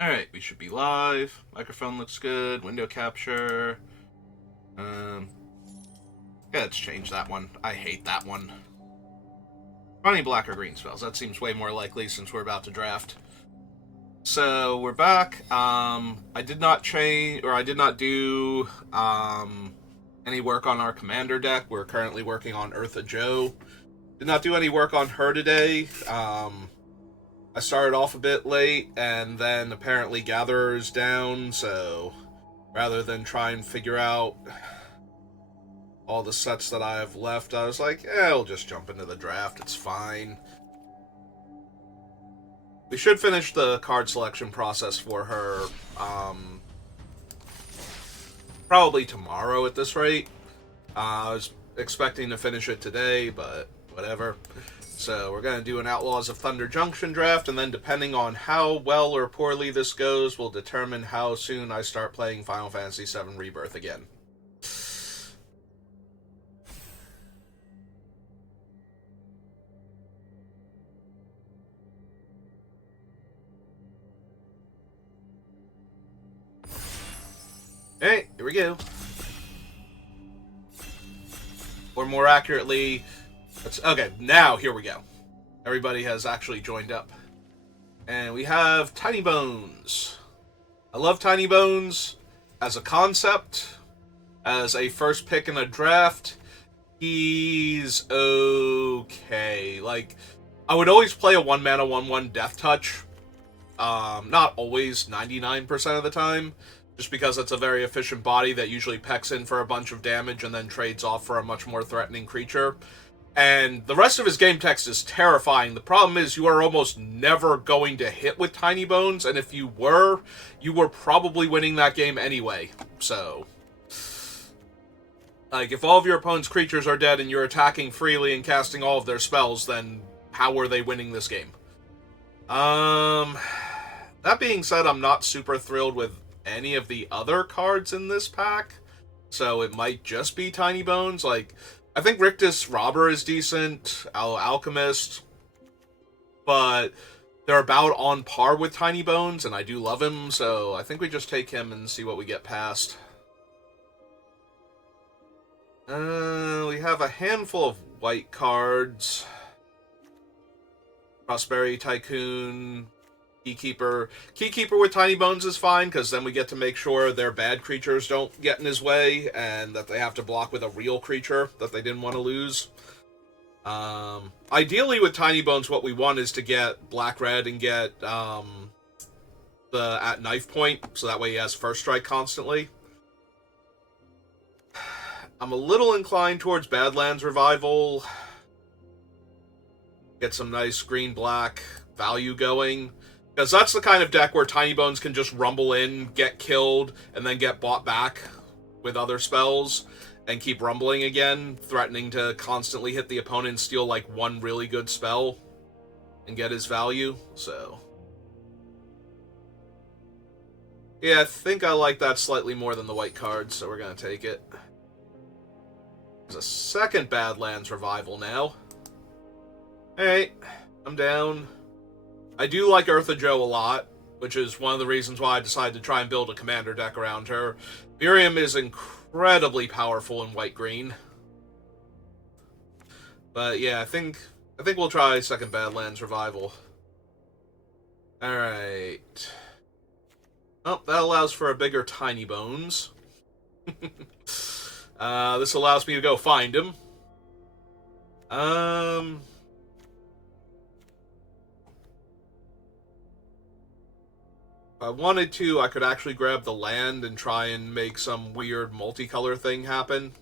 Alright, we should be live. Microphone looks good. Window capture. Um, yeah, let's change that one. I hate that one. Funny black or green spells. That seems way more likely since we're about to draft. So we're back. I did not change, or I did not do any work on our commander deck. We're currently working on Eartha Joe. Did not do any work on her today. I started off a bit late, and then apparently Gatherer's down, so rather than try and figure out all the sets that I have left, I was like, I'll just jump into the draft, it's fine. We should finish the card selection process for her, probably tomorrow at this rate. I was expecting to finish it today, but whatever. So we're going to do an Outlaws of Thunder Junction draft, and then depending on how well or poorly this goes, will determine how soon I start playing Final Fantasy VII Rebirth again. Alright, here we go. Or more accurately, okay, now here we go. Everybody has actually joined up. And we have Tiny Bones. I love Tiny Bones as a concept, as a first pick in a draft. He's okay. Like, I would always play a 1-mana 1/1 Death Touch. Not always, 99% of the time. Just because it's a very efficient body that usually pecks in for a bunch of damage and then trades off for a much more threatening creature. And the rest of his game text is terrifying. The problem is you are almost never going to hit with Tiny Bones, and if you were probably winning that game anyway. So, like, if all of your opponent's creatures are dead and you're attacking freely and casting all of their spells, then how are they winning this game? That being said, I'm not super thrilled with any of the other cards in this pack, so it might just be Tiny Bones. Like, I think Rictus Robber is decent, Alchemist, but they're about on par with Tiny Bones, and I do love him, so I think we just take him and see what we get past. We have a handful of white cards. Prosperity Tycoon, Keykeeper. Keykeeper with Tiny Bones is fine, because then we get to make sure their bad creatures don't get in his way, and that they have to block with a real creature that they didn't want to lose. Ideally with Tiny Bones, what we want is to get black-red and get the at knife point, so that way he has first strike constantly. I'm a little inclined towards Badlands Revival. Get some nice green-black value going. Because that's the kind of deck where Tiny Bones can just rumble in, get killed, and then get bought back with other spells, and keep rumbling again, threatening to constantly hit the opponent and steal, like, one really good spell and get his value, so... yeah, I think I like that slightly more than the white cards, so we're gonna take it. There's a second Badlands Revival now. Alright, I'm down. I do like Eartha Joe a lot, which is one of the reasons why I decided to try and build a commander deck around her. Virium is incredibly powerful in white-green. But yeah, I think we'll try second Badlands Revival. Alright. Oh, that allows for a bigger Tiny Bones. This allows me to go find him. If I wanted to, I could actually grab the land and try and make some weird multicolor thing happen.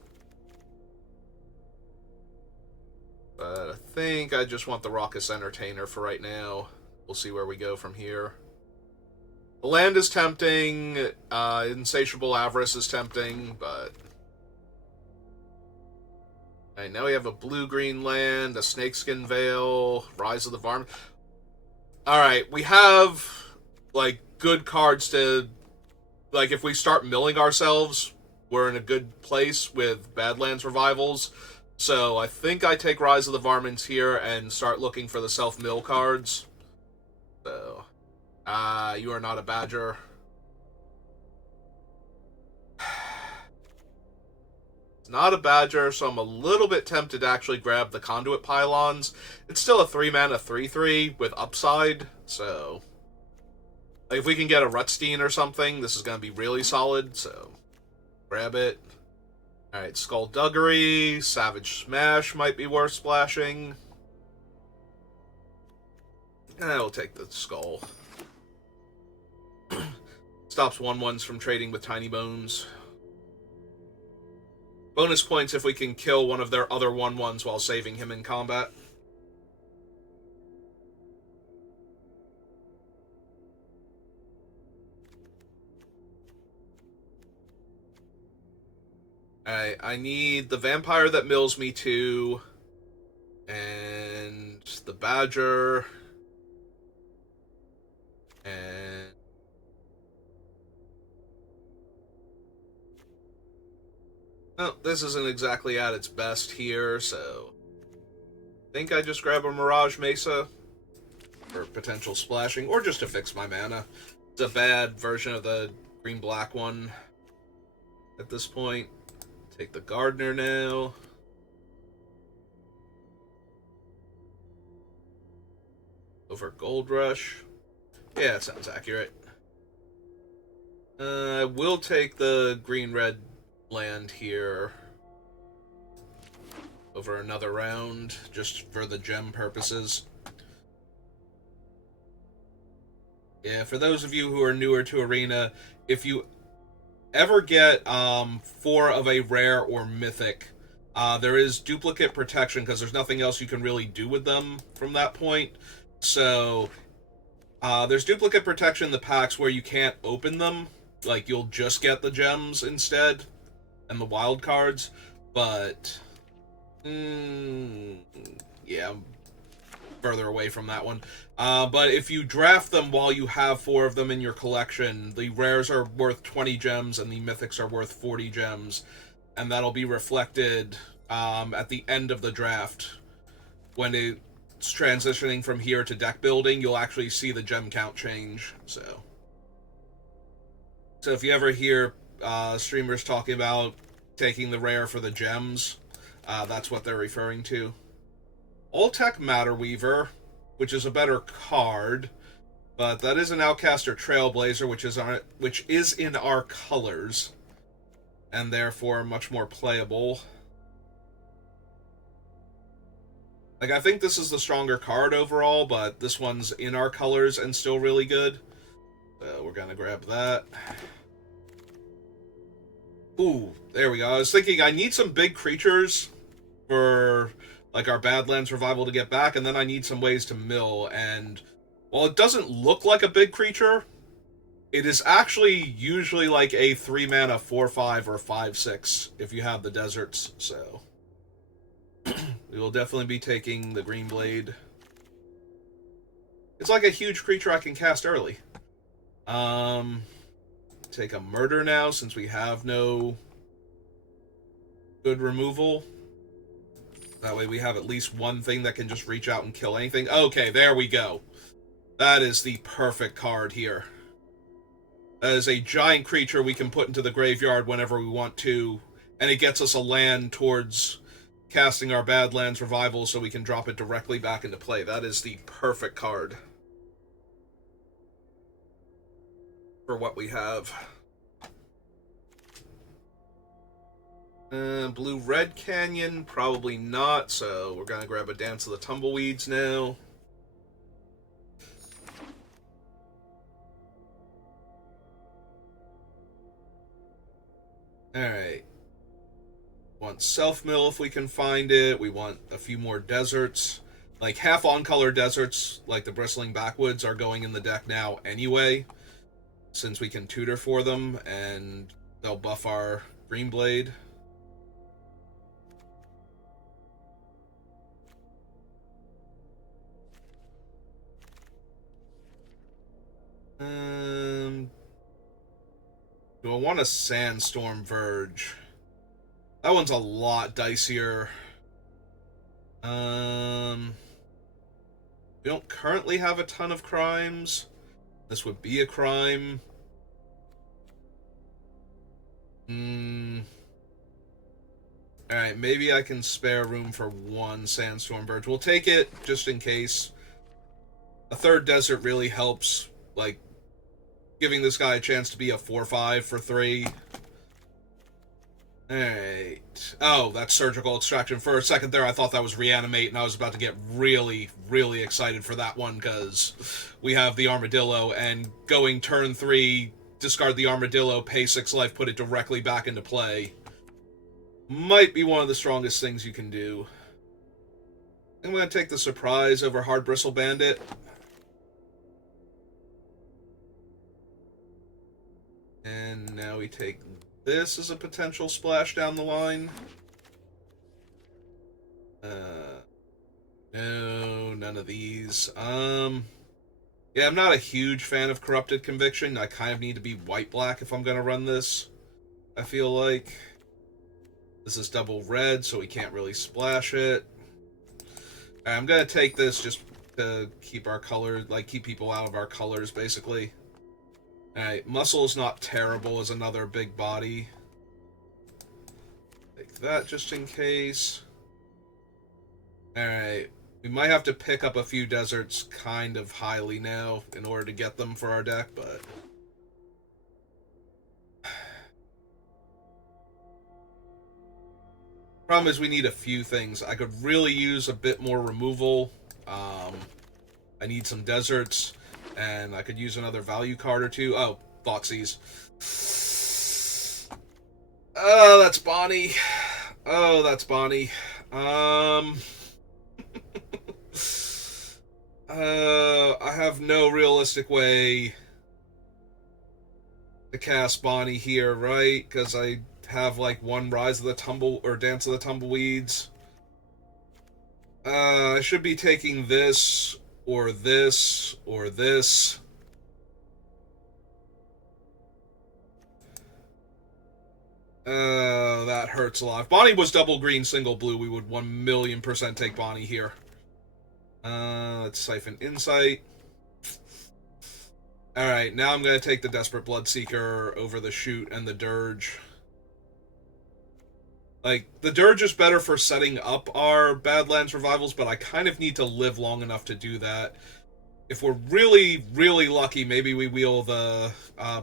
But I think I just want the Raucous Entertainer for right now. We'll see where we go from here. The land is tempting, Insatiable Avarice is tempting, but... Alright, now we have a blue-green land, a Snakeskin Veil, Rise of the Varmint. Alright, we have, like, good cards to, like, if we start milling ourselves, we're in a good place with Badlands Revivals. So I think I take Rise of the Varmints here and start looking for the self-mill cards. So You are not a badger. It's not a badger, so I'm a little bit tempted to actually grab the conduit pylons. It's still a 3-mana 3/3 with upside, so like, if we can get a Rutstein or something, this is going to be really solid, so grab it. Alright, Skullduggery, Savage Smash might be worth splashing. I will take the Skull. Stops 1/1s from trading with Tiny Bones. Bonus points if we can kill one of their other 1/1s while saving him in combat. Alright, I need the Vampire that mills me 2, and the Badger, and oh, this isn't exactly at its best here, so I think I just grab a Mirage Mesa for potential splashing, or just to fix my mana. It's a bad version of the green-black one at this point. Take the Gardener now. Over Gold Rush. Yeah, that sounds accurate. I will take the green-red land here over another round, just for the gem purposes. Yeah, for those of you who are newer to Arena, if you ever get 4 of a rare or mythic, there is duplicate protection because there's nothing else you can really do with them from that point. So there's duplicate protection in the packs where you can't open them, like you'll just get the gems instead and the wild cards, but yeah, I'm further away from that one. But if you draft them while you have 4 of them in your collection, the rares are worth 20 gems and the mythics are worth 40 gems, and that'll be reflected at the end of the draft. When it's transitioning from here to deck building, you'll actually see the gem count change. So if you ever hear streamers talking about taking the rare for the gems, that's what they're referring to. Alltech Matter Weaver, which is a better card, but that is an Outcaster Trailblazer, which is in our colors, and therefore much more playable. Like, I think this is the stronger card overall, but this one's in our colors and still really good. So we're gonna grab that. Ooh, there we go. I was thinking I need some big creatures for like our Badlands Revival to get back, and then I need some ways to mill, and while it doesn't look like a big creature, it is actually usually like a 3-mana 4/5 or 5/6 if you have the deserts, so we will definitely be taking the Green Blade. It's like a huge creature I can cast early. Take a Murder now, since we have no good removal. That way we have at least one thing that can just reach out and kill anything. Okay, there we go. That is the perfect card here. That is a giant creature we can put into the graveyard whenever we want to, and it gets us a land towards casting our Badlands Revival so we can drop it directly back into play. That is the perfect card for what we have. Blue-Red Canyon, probably not, so we're going to grab a Dance of the Tumbleweeds now. Alright. Want Self-Mill if we can find it. We want a few more deserts. Like, half on-color deserts, like the Bristling Backwoods, are going in the deck now anyway, since we can tutor for them, and they'll buff our Green Blade. Do I want a Sandstorm Verge? That one's a lot dicier. We don't currently have a ton of crimes. This would be a crime. Alright, maybe I can spare room for one sandstorm bird. We'll take it, just in case. A third desert really helps, like, giving this guy a chance to be a 4-5 for 3. Alright. Oh, that's surgical extraction. For a second there, I thought that was reanimate, and I was about to get really, really excited for that one, because we have the armadillo, and going turn 3, discard the armadillo, pay 6 life, put it directly back into play. Might be one of the strongest things you can do. I'm going to take the surprise over Hard Bristle Bandit. And now we take this as a potential splash down the line. No, none of these. Yeah, I'm not a huge fan of Corrupted Conviction. I kind of need to be white-black if I'm going to run this, I feel like. This is double red, so we can't really splash it. I'm going to take this just to keep our color, like, keep people out of our colors, basically. Alright, Muscle is not terrible as another big body. Take that just in case. Alright, we might have to pick up a few deserts kind of highly now in order to get them for our deck, but... Problem is we need a few things. I could really use a bit more removal. I need some deserts, and I could use another value card or two. Oh, Thoughtseize. Oh, that's Bonnie. Oh, that's Bonnie. I have no realistic way to cast Bonnie here, right? Because I have like one Rise of the Tumble or Dance of the Tumbleweeds. I should be taking this or this or this. That hurts a lot. If Bonnie was double green, single blue, we would 1,000,000% take Bonnie here. Let's Siphon Insight. Alright, now I'm going to take the Desperate Bloodseeker over the Shoot and the Dirge. Like, the Dirge is better for setting up our Badlands Revivals, but I kind of need to live long enough to do that. If we're really, really lucky, maybe we wheel the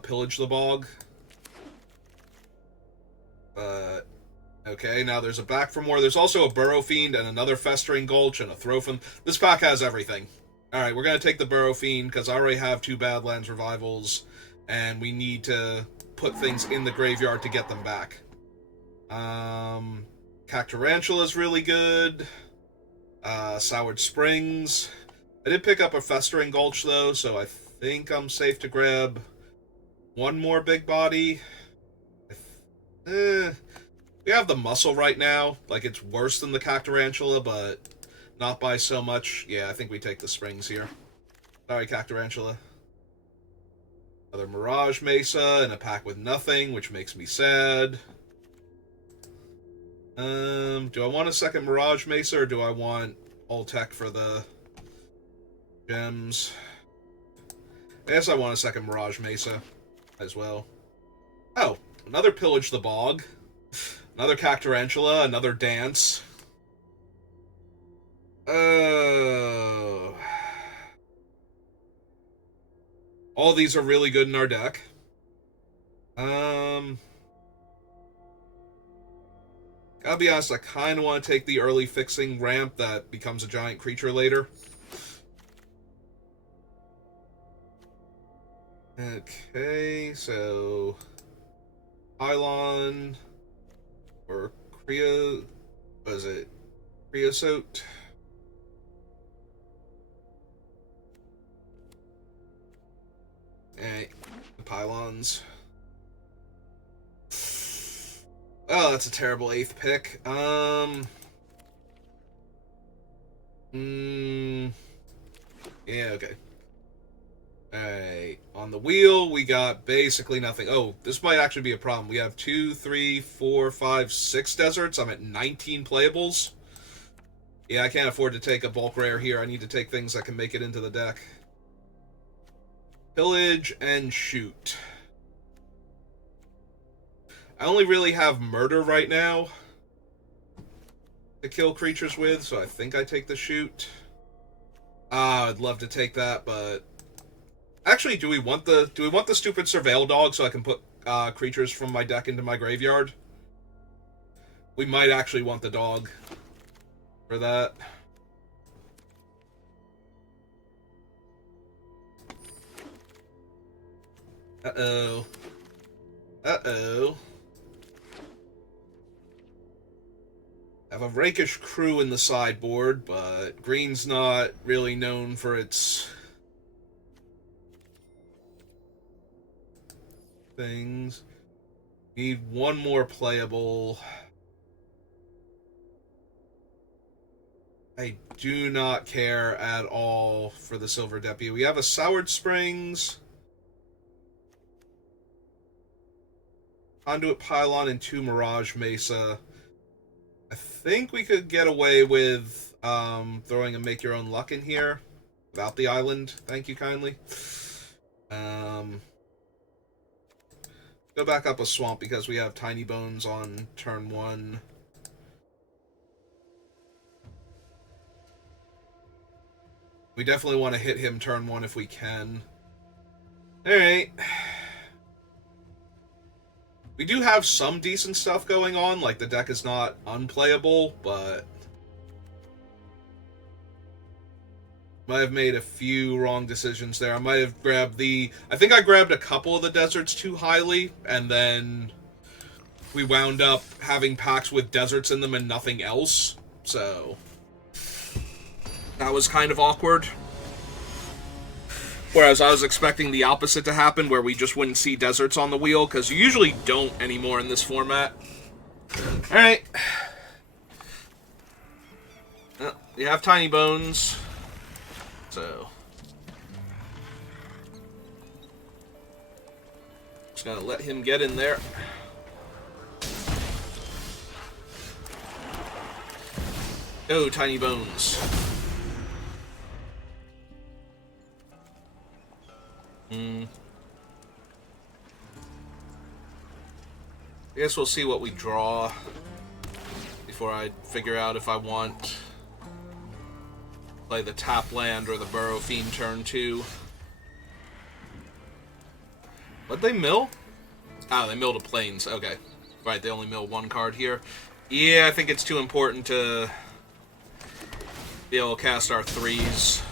Pillage the Bog. Okay, now there's a Back for More. There's also a Burrow Fiend and another Festering Gulch and a Throfen. This pack has everything. Alright, we're going to take the Burrow Fiend because I already have 2 Badlands Revivals, and we need to put things in the graveyard to get them back. Cactarantula is really good. Soured Springs. I did pick up a Festering Gulch, though, so I think I'm safe to grab one more big body. We have the Muscle right now. Like, it's worse than the Cactarantula, but not by so much. Yeah, I think we take the Springs here. Sorry, Cactarantula. Another Mirage Mesa and a pack with nothing, which makes me sad. Do I want a second Mirage Mesa, or do I want all tech for the gems? I guess I want a second Mirage Mesa as well. Oh, another Pillage the Bog. Another Cactarantula, another Dance. Oh. All these are really good in our deck. Gotta be honest, I kind of want to take the early fixing ramp that becomes a giant creature later. Okay, so... Pylon... Or Creo... What is it? Creosote? Alright, the Pylons. Oh, that's a terrible 8th pick. Yeah, okay. Alright, on the wheel, we got basically nothing. Oh, this might actually be a problem. We have 2, 3, 4, 5, 6 deserts. I'm at 19 playables. Yeah, I can't afford to take a bulk rare here. I need to take things that can make it into the deck. Pillage and shoot. I only really have murder right now to kill creatures with, so I think I take the shoot. I'd love to take that, but actually, do we want the stupid surveil dog so I can put creatures from my deck into my graveyard? We might actually want the dog for that. Uh-oh. Uh-oh. I have a Rakish Crew in the sideboard, but green's not really known for its things. Need one more playable. I do not care at all for the Silver Deputy. We have a Soured Springs, Conduit Pylon, and 2 Mirage Mesa. I think we could get away with throwing a Make Your Own Luck in here without the island. Thank you kindly. Go back up a swamp because we have Tiny Bones on turn 1. We definitely want to hit him turn 1 if we can. Alright. We do have some decent stuff going on, like the deck is not unplayable, but might have made a few wrong decisions there. I might have grabbed I think I grabbed a couple of the deserts too highly, and then we wound up having packs with deserts in them and nothing else, so that was kind of awkward. Whereas I was expecting the opposite to happen, where we just wouldn't see deserts on the wheel, because you usually don't anymore in this format. Alright. Well, you have Tiny Bones. So just gonna let him get in there. Oh, Tiny Bones. I guess we'll see what we draw before I figure out if I want play the tap land or the Burrow Fiend turn 2. What'd they mill? Ah, they milled a Plains. Okay. Right, they only mill 1 card here. Yeah, I think it's too important to be able to cast our 3s.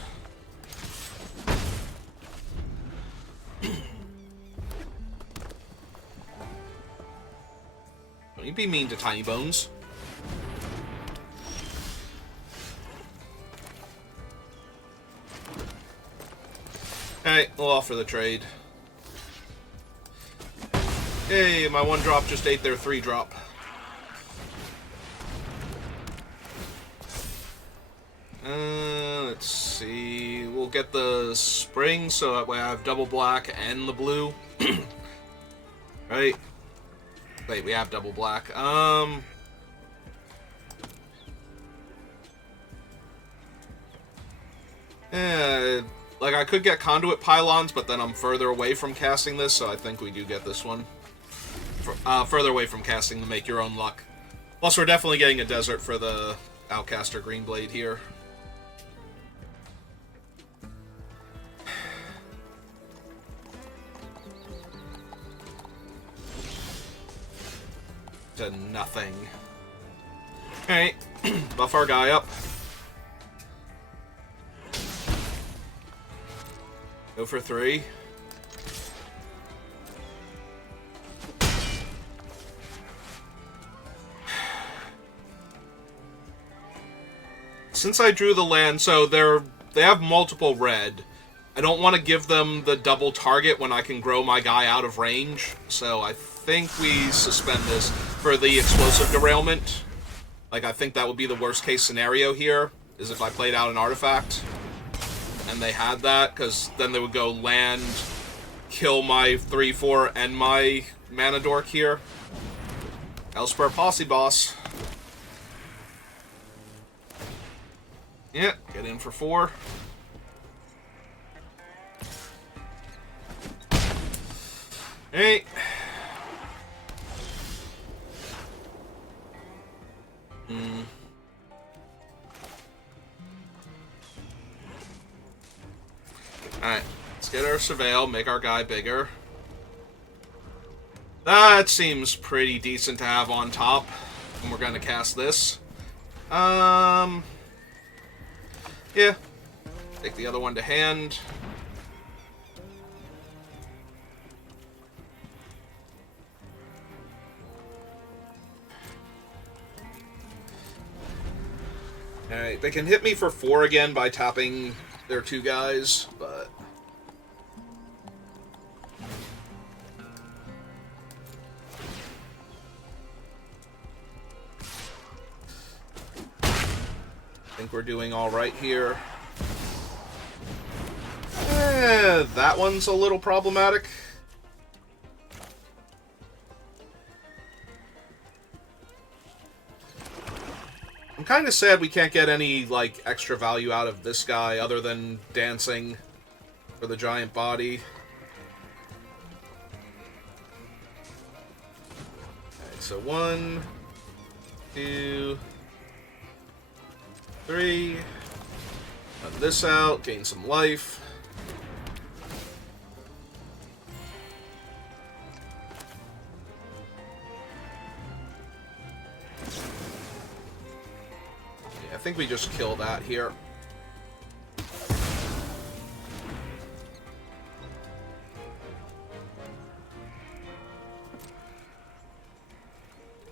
Don't you be mean to Tiny Bones. Alright, we'll offer the trade. Hey, my 1-drop just ate their 3-drop. Let's see. We'll get the spring, so that way I have double black and the blue. Right? Wait, we have double black. Like, I could get Conduit Pylons, but then I'm further away from casting this, so I think we do get this one. Further away from casting the Make Your Own Luck. Plus, we're definitely getting a desert for the Outcaster Greenblade here. To nothing. Alright, buff our guy up. Go for 3. Since I drew the land, so they have multiple red. I don't want to give them the double target when I can grow my guy out of range, so I think we suspend this for the explosive derailment. Like, I think that would be the worst case scenario here, is if I played out an artifact and they had that, because then they would go land, kill my 3/4 and my mana dork here. Elspur Posse Boss. Yeah, get in for 4. Alright. Alright. Let's get our surveil, make our guy bigger. That seems pretty decent to have on top. And we're gonna cast this. Yeah. Take the other one to hand. Alright, they can hit me for 4 again by tapping their 2 guys, but... I think we're doing alright here. That one's a little problematic. I'm kind of sad we can't get any, like, extra value out of this guy other than dancing for the giant body. Alright, so 1, 2, 3. Run this out, gain some life. I think we just kill that here.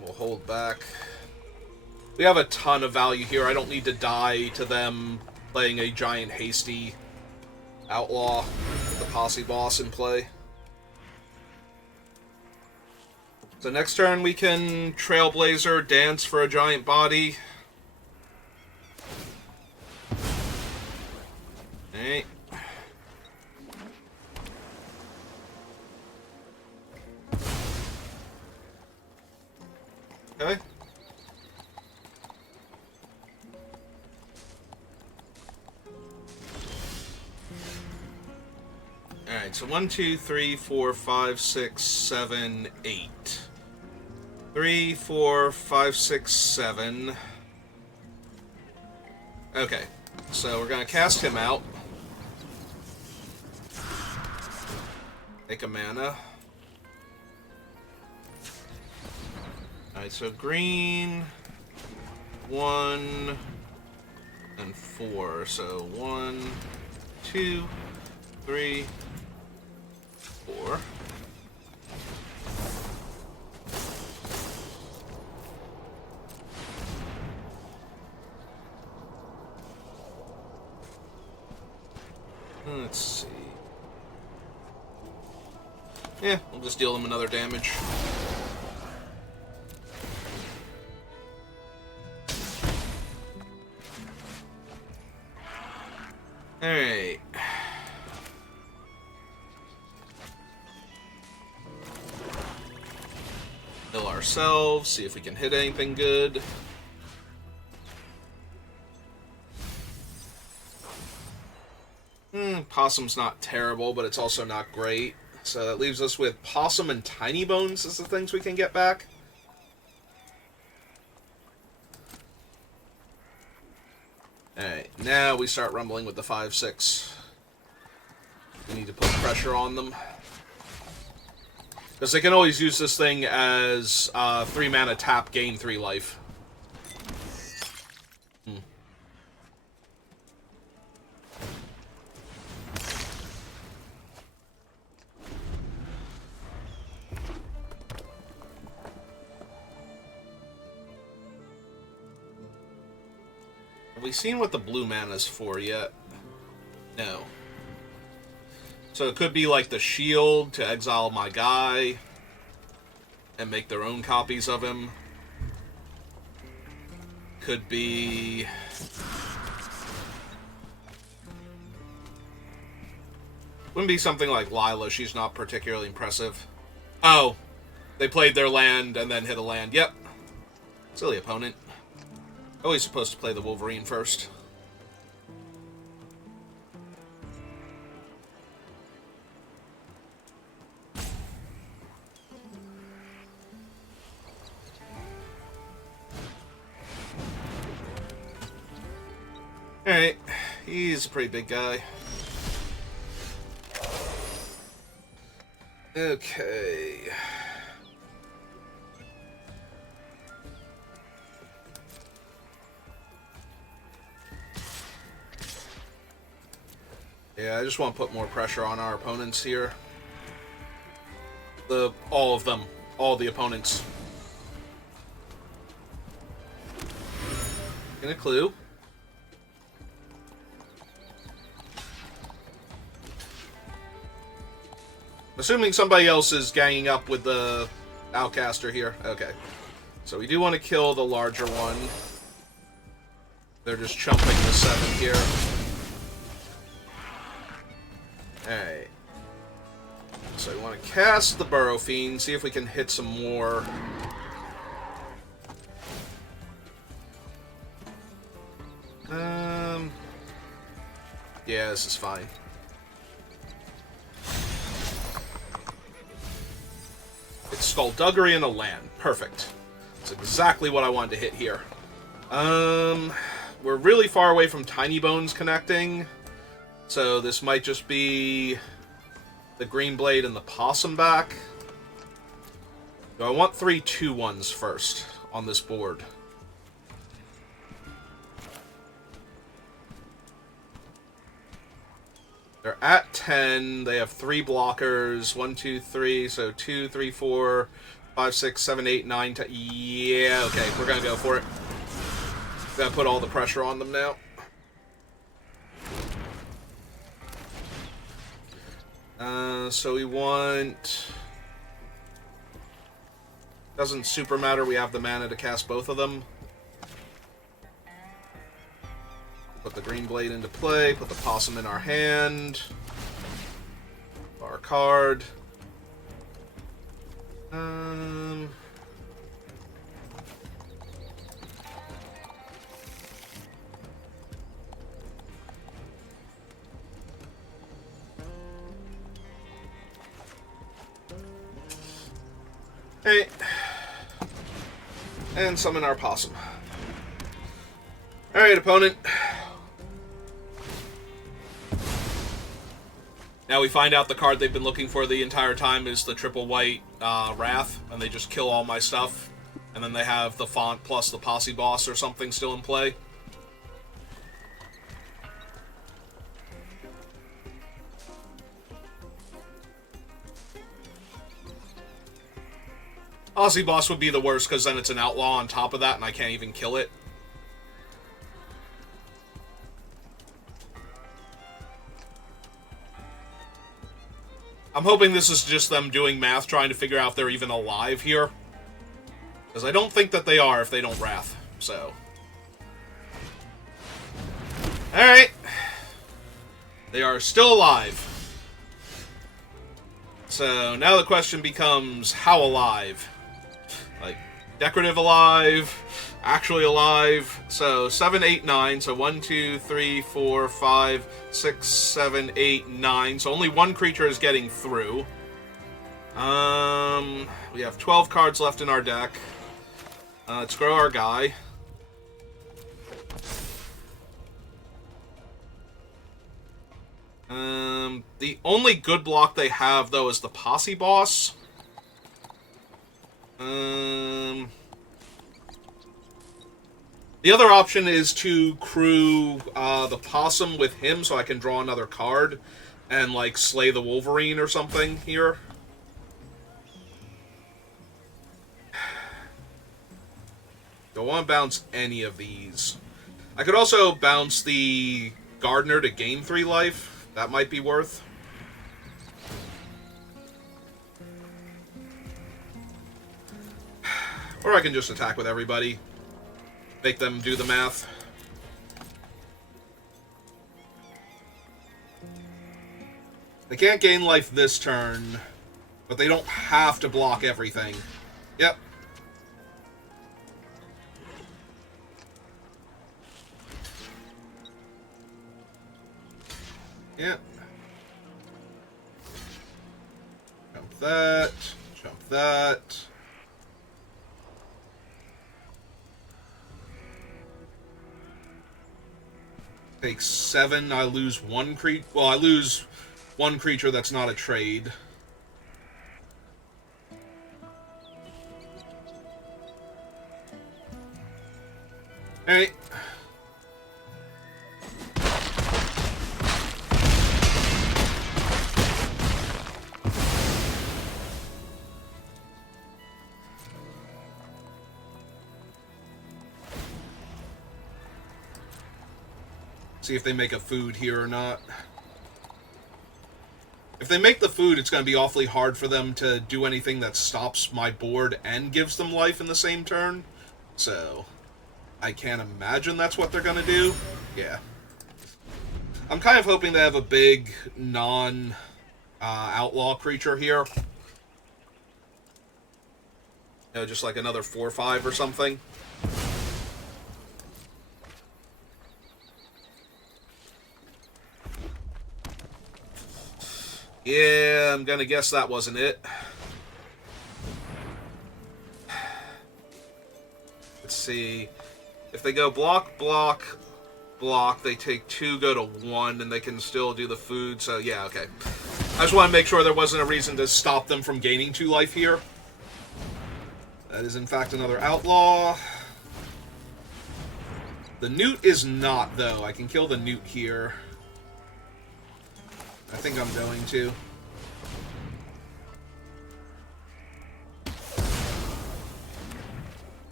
We'll hold back. We have a ton of value here. I don't need to die to them playing a giant hasty outlaw with the posse boss in play. So next turn we can Trailblazer, dance for a giant body. Alright. Okay. Alright, so 1, 2, 3, 4, 5, 6, 7, 8. 3, 4, 5, 6, 7. Okay, so we're gonna cast him out. Make a mana. Alright, so green, 1, and 4. So 1, 2, 3, 4. Let's see. Yeah, we'll just deal them another damage. Alright. Heal ourselves, see if we can hit anything good. Possum's not terrible, but it's also not great. So that leaves us with Possum and Tiny Bones as the things we can get back. Alright, now we start rumbling with the 5-6. We need to put pressure on them. Because they can always use this thing as 3 mana tap, gain 3 life. Have we seen what the blue mana's for yet? No. So it could be like the shield to exile my guy and make their own copies of him. Could be... Wouldn't be something like Lila, she's not particularly impressive. Oh, they played their land and then hit a land. Yep. Silly opponent. Always supposed to play the Wolverine first. He's a pretty big guy. Okay. Yeah, I just want to put more pressure on our opponents here. All of them. All the opponents. Get a clue. Assuming somebody else is ganging up with the Outcaster here. Okay. So we do want to kill the larger one. They're just chumping the 7 here. Alright. So we want to cast the Burrow Fiend, see if we can hit some more. Yeah, this is fine. It's Skullduggery and a land. Perfect. That's exactly what I wanted to hit here. We're really far away from Tiny Bones connecting, so this might just be the Green Blade and the Possum back. So I want 3 2-1s first on this board. They're at 10. They have 3 blockers. 1, 2, 3. So 2, 3, 4, 5, 6, 7, 8, 9, 10. Yeah, okay. We're going to go for it. Got to put all the pressure on them now. So we want... Doesn't super matter. We have the mana to cast both of them. Put the Green Blade into play. Put the Possum in our hand. Our card. Hey. And summon our Possum. Alright, opponent. Now we find out the card they've been looking for the entire time is the triple white Wrath, and they just kill all my stuff. And then they have the font plus the Posse Boss or something still in play. Posse Boss would be the worst, because then it's an Outlaw on top of that, and I can't even kill it. I'm hoping this is just them doing math, trying to figure out if they're even alive here. Because I don't think that they are if they don't Wrath, so... Alright. They are still alive. So, now the question becomes, how alive? Like, decorative alive, actually alive. So, 7, 8, 9. So, 1, 2, 3, 4, 5, 6, 7, 8, 9. So, only one creature is getting through. We have 12 cards left in our deck. Let's grow our guy. The only good block they have, though, is the Posse Boss. The other option is to crew the Possum with him so I can draw another card and, like, slay the Wolverine or something here. Don't want to bounce any of these. I could also bounce the Gardener to gain 3 life. That might be worth. Or I can just attack with everybody. Make them do the math. They can't gain life this turn, but they don't have to block everything. Yep. Yep. Jump that. Jump that. Take 7, I lose one well, I lose one creature that's not a trade. Alright. See if they make a food here or not. If they make the food, it's going to be awfully hard for them to do anything that stops my board and gives them life in the same turn. So, I can't imagine that's what they're going to do. Yeah. I'm kind of hoping they have a big non-outlaw creature here. You know, just like another 4/5 or something. Yeah, I'm gonna guess that wasn't it. Let's see. If they go block, block, block, they take 2, go to 1, and they can still do the food, so yeah, okay. I just want to make sure there wasn't a reason to stop them from gaining 2 life here. That is, in fact, another outlaw. The newt is not, though. I can kill the newt here. I think I'm going to.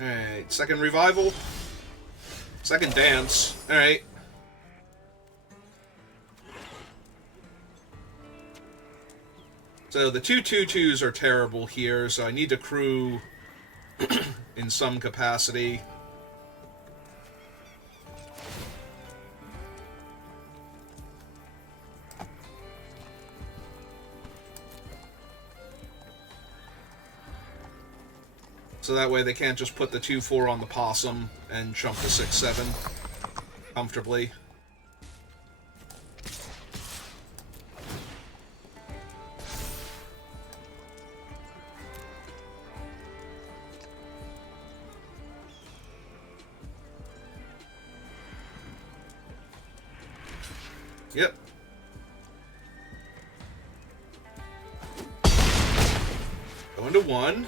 Alright, second revival. Second dance. Alright. So the 2/2/2s are terrible here, so I need to crew in some capacity. So that way they can't just put the 2/4 on the possum and jump to 6/7 comfortably. Yep. Going to 1.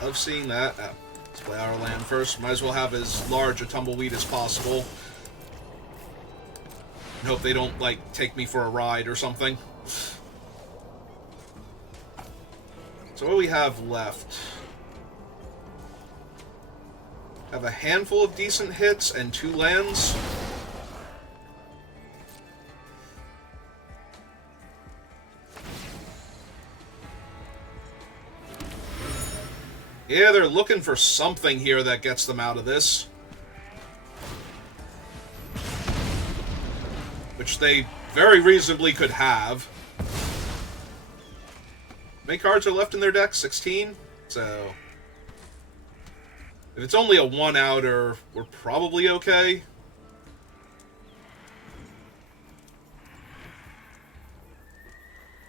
Love seeing that. Let's play our land first. Might as well have as large a tumbleweed as possible. And hope they don't, like, take me for a ride or something. So what do we have left? Have a handful of decent hits and 2 lands. Yeah, they're looking for something here that gets them out of this. Which they very reasonably could have. How many cards are left in their deck? 16? So, if it's only a 1-outer, we're probably okay.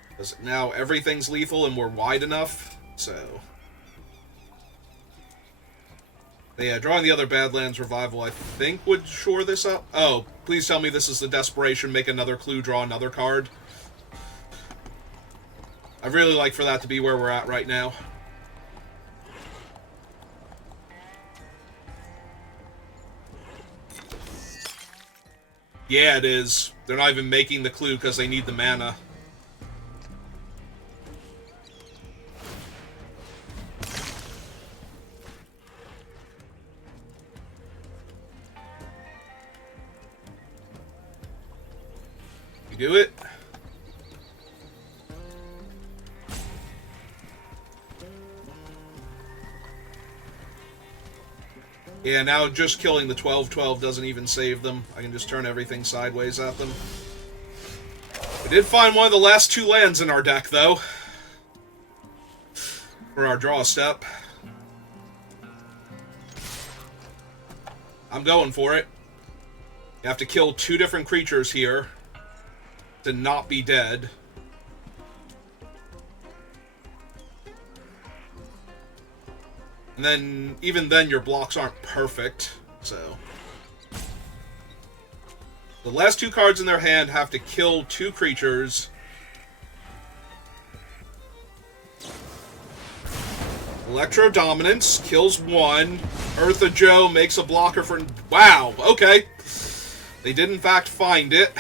Because now everything's lethal and we're wide enough, so... Yeah, drawing the other Badlands Revival, I think, would shore this up. Oh, please tell me this is the Desperation, make another clue, draw another card. I'd really like for that to be where we're at right now. Yeah, it is. They're not even making the clue because they need the mana. Do it. Yeah, now just killing the 12/12 doesn't even save them. I can just turn everything sideways at them. We did find one of the last 2 lands in our deck, though. For our draw step. I'm going for it. You have to kill 2 different creatures here to not be dead. And then, even then, your blocks aren't perfect, so... The last 2 cards in their hand have to kill 2 creatures. Electro Dominance kills 1. Eartha Joe makes a blocker for... Wow, okay. They did in fact find it.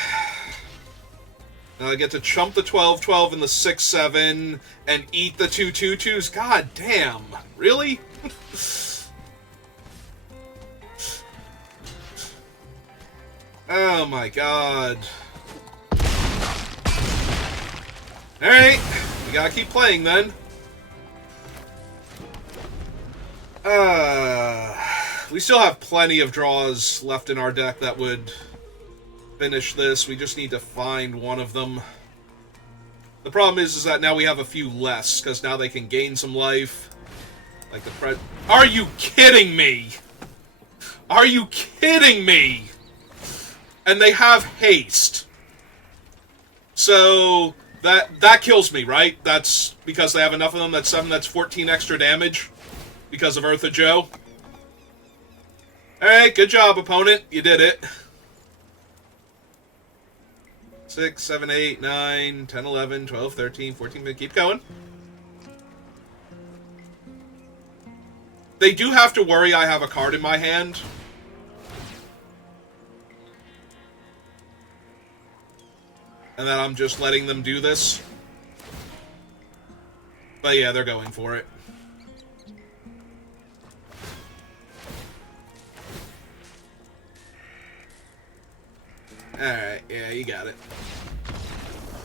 Now I get to chump the 12/12 and the 6/7 and eat the 2/2/2s. God damn. Really? Oh my god. Alright. We gotta keep playing then. We still have plenty of draws left in our deck that would finish this. We just need to find one of them. The problem is that now we have a few less, because now they can gain some life. Like the Are you kidding me? Are you kidding me? And they have haste. So that kills me, right? That's because they have enough of them. That's 7, that's 14 extra damage. Because of Eartha Joe. Alright, good job, opponent. You did it. 6, 7, 8, 9, 10, 11, 12, 13, 14... Keep going. They do have to worry I have a card in my hand. And that I'm just letting them do this. But yeah, they're going for it. Alright, yeah, you got it.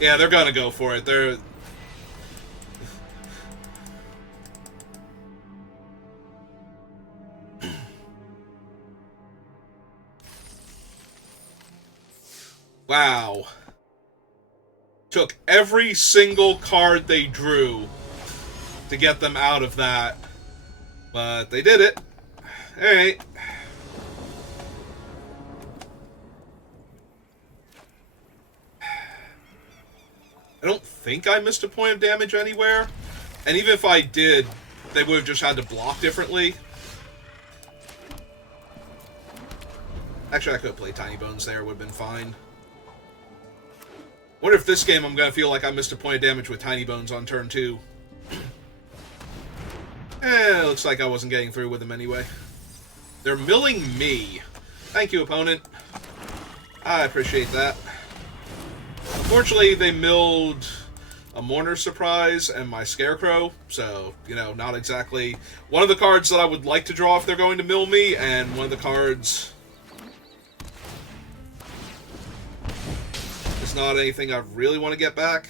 Yeah, they're gonna go for it. They're... Wow. Took every single card they drew to get them out of that. But they did it. Alright. I don't think I missed a point of damage anywhere. And even if I did, they would have just had to block differently. Actually, I could have played Tiny Bones there. It would have been fine. Wonder if this game I'm going to feel like I missed a point of damage with Tiny Bones on turn 2. It looks like I wasn't getting through with them anyway. They're milling me. Thank you, opponent. I appreciate that. Unfortunately, they milled a Mourner's Surprise and my Scarecrow, so, you know, not exactly one of the cards that I would like to draw if they're going to mill me, and one of the cards is not anything I really want to get back.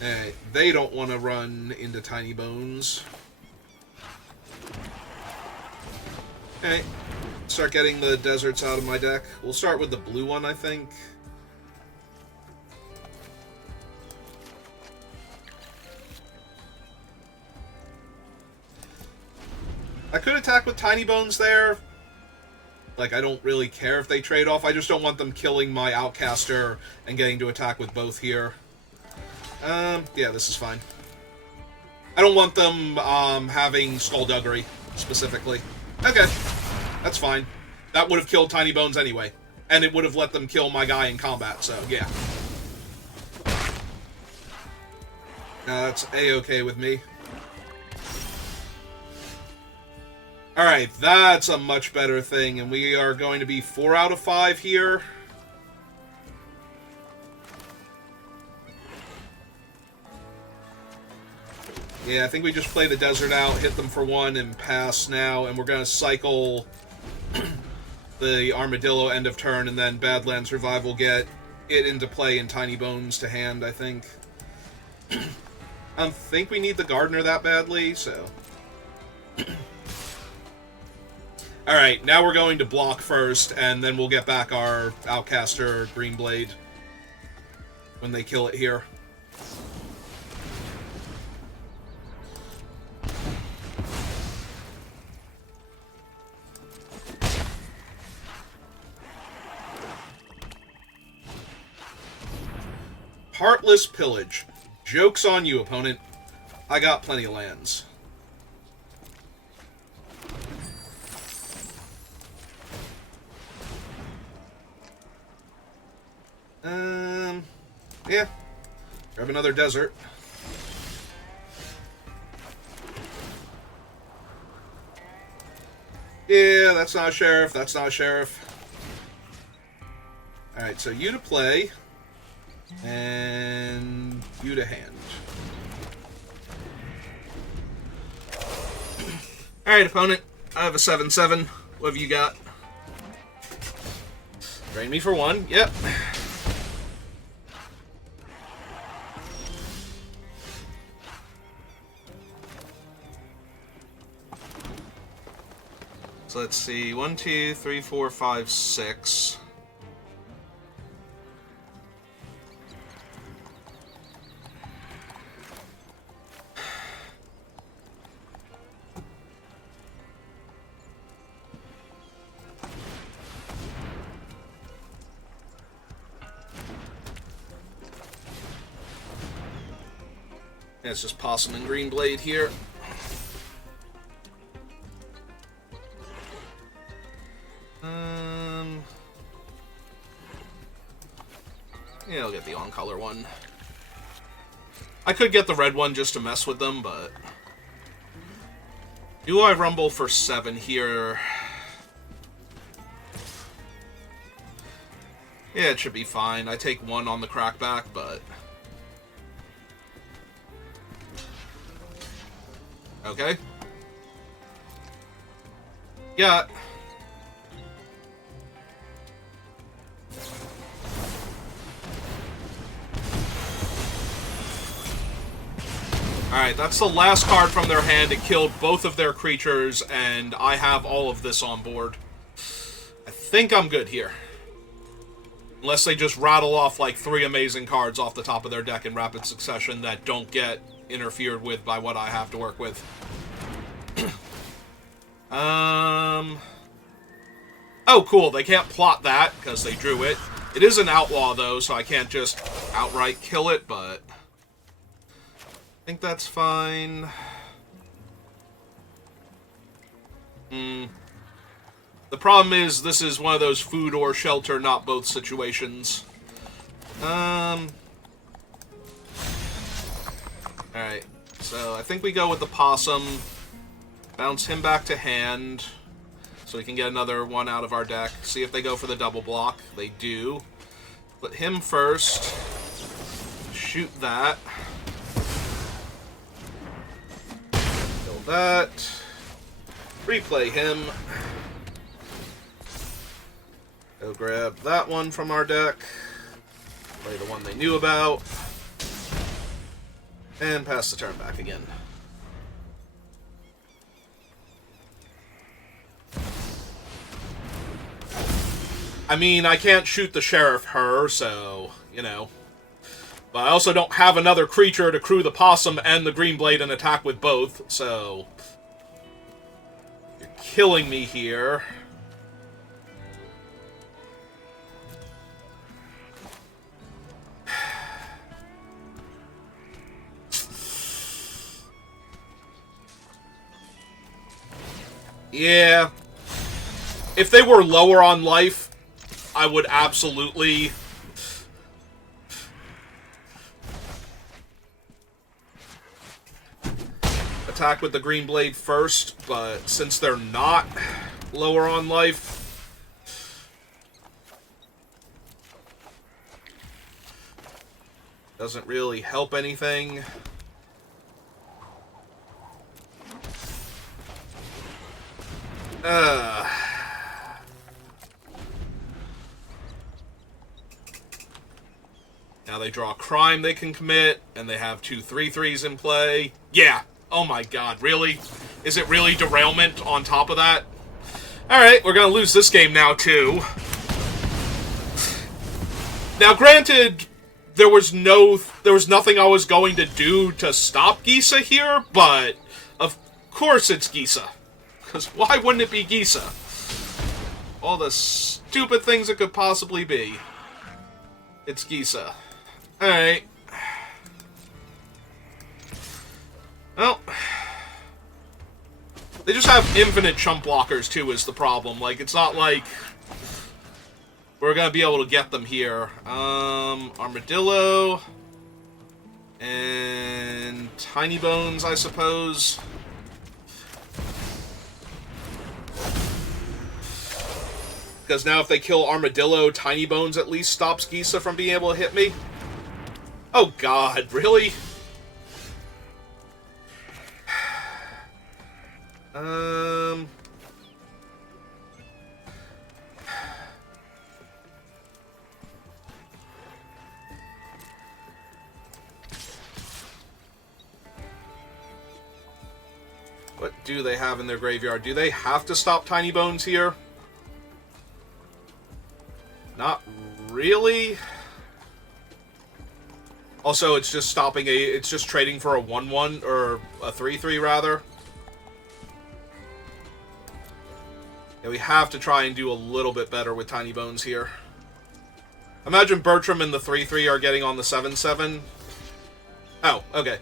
Hey, they don't want to run into Tiny Bones. Okay, start getting the deserts out of my deck. We'll start with the blue one, I think. I could attack with Tiny Bones there. Like, I don't really care if they trade off. I just don't want them killing my Outcaster and getting to attack with both here. Yeah, this is fine. I don't want them having Skullduggery, specifically. Okay, that's fine. That would have killed Tiny Bones anyway. And it would have let them kill my guy in combat, so yeah. That's A-okay with me. Alright, that's a much better thing, and we are going to be 4 out of 5 here. Yeah, I think we just play the desert out, hit them for 1, and pass now, and we're going to cycle the Armadillo end of turn, and then Badlands Revival get it into play in Tiny Bones to hand, I think. I don't think we need the Gardener that badly, so... Alright, now we're going to block first, and then we'll get back our Outcaster Greenblade when they kill it here. Heartless Pillage. Joke's on you, opponent. I got plenty of lands. Yeah. Grab another desert. Yeah, that's not a sheriff. That's not a sheriff. Alright, so you to play. And you to hand. Alright, opponent. I have a 7/7. What have you got? Drain me for 1. Yep. So let's see. 1, 2, 3, 4, 5, 6. Yeah, it's just Possum and Green Blade here. Yeah, I'll get the on-color one. I could get the red one just to mess with them, but... Do I rumble for 7 here? Yeah, it should be fine. I take 1 on the crackback, but... Okay. Yeah. Alright, that's the last card from their hand. It killed both of their creatures, and I have all of this on board. I think I'm good here. Unless they just rattle off like 3 amazing cards off the top of their deck in rapid succession that don't get interfered with by what I have to work with. Oh, cool. They can't plot that because they drew it. It is an outlaw, though, so I can't just outright kill it, but... I think that's fine. The problem is, this is one of those food or shelter, not both situations. Alright. So, I think we go with the Possum. Bounce him back to hand. So we can get another one out of our deck. See if they go for the double block. They do. Put him first. Shoot that. Kill that. Replay him. Go grab that one from our deck. Play the one they knew about. And pass the turn back again. I mean, I can't shoot the sheriff her, so, you know. But I also don't have another creature to crew the Possum and the Green Blade and attack with both, so... You're killing me here. Yeah. If they were lower on life, I would absolutely... attack with the Green Blade first, but since they're not lower on life... doesn't really help anything. Now they draw a crime they can commit, and they have 2 3/3s in play. Yeah. Oh my god, really? Is it really derailment on top of that? Alright, we're gonna lose this game now, too. Now, granted, there was nothing I was going to do to stop Gisa here, but of course it's Gisa. Because why wouldn't it be Gisa? All the stupid things it could possibly be. It's Gisa. Alright. Well. They just have infinite chump blockers, too, is the problem. Like, it's not like... We're gonna be able to get them here. Armadillo and Tiny Bones, I suppose. Because now if they kill Armadillo, Tiny Bones at least stops Gisa from being able to hit me. Oh god, really? What do they have in their graveyard? Do they have to stop Tiny Bones here? Not really. Also, it's just stopping it's just trading for a 1-1, or a 3-3 rather. Yeah, we have to try and do a little bit better with Tiny Bones here. Imagine Bertram and the 3-3 are getting on the 7-7. Oh, okay.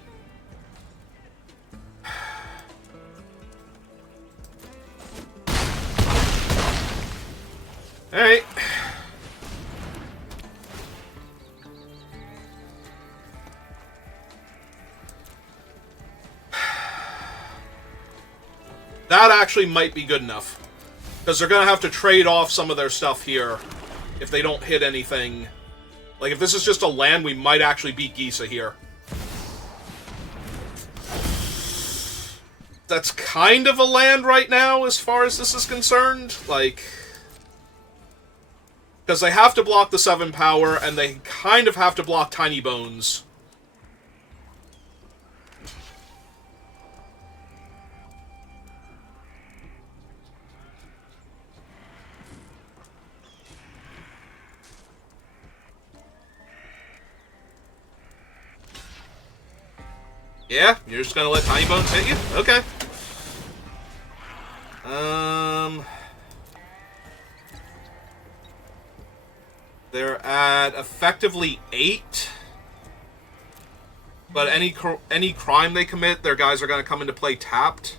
Alright. That actually might be good enough. Because they're going to have to trade off some of their stuff here if they don't hit anything. Like, if this is just a land, we might actually beat Gisa here. That's kind of a land right now, as far as this is concerned. Like, because they have to block the 7 power, and they kind of have to block Tiny Bones. Yeah? You're just gonna let Tiny Bones hit you? Okay. They're at effectively 8. But any crime they commit, their guys are gonna come into play tapped.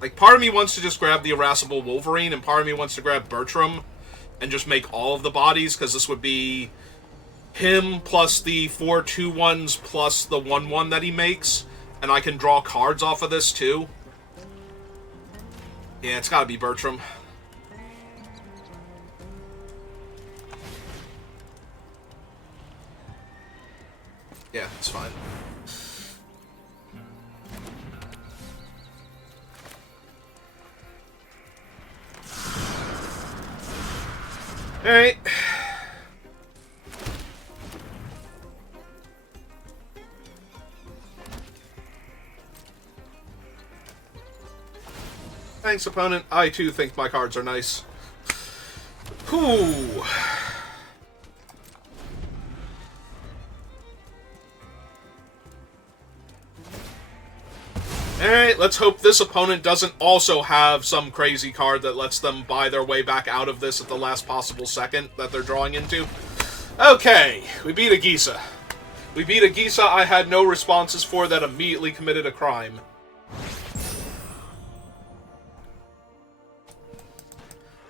Like, part of me wants to just grab the Irascible Wolverine, and part of me wants to grab Bertram and just make all of the bodies, because this would be him plus the 4 2-1s plus the 1-1 that he makes, and I can draw cards off of this too. Yeah, it's gotta be Bertram. Yeah, it's fine. Alright. Thanks, opponent. I, too, think my cards are nice. Whew. Alright, let's hope this opponent doesn't also have some crazy card that lets them buy their way back out of this at the last possible second that they're drawing into. Okay, we beat a Gisa. We beat a Gisa I had no responses for that immediately committed a crime.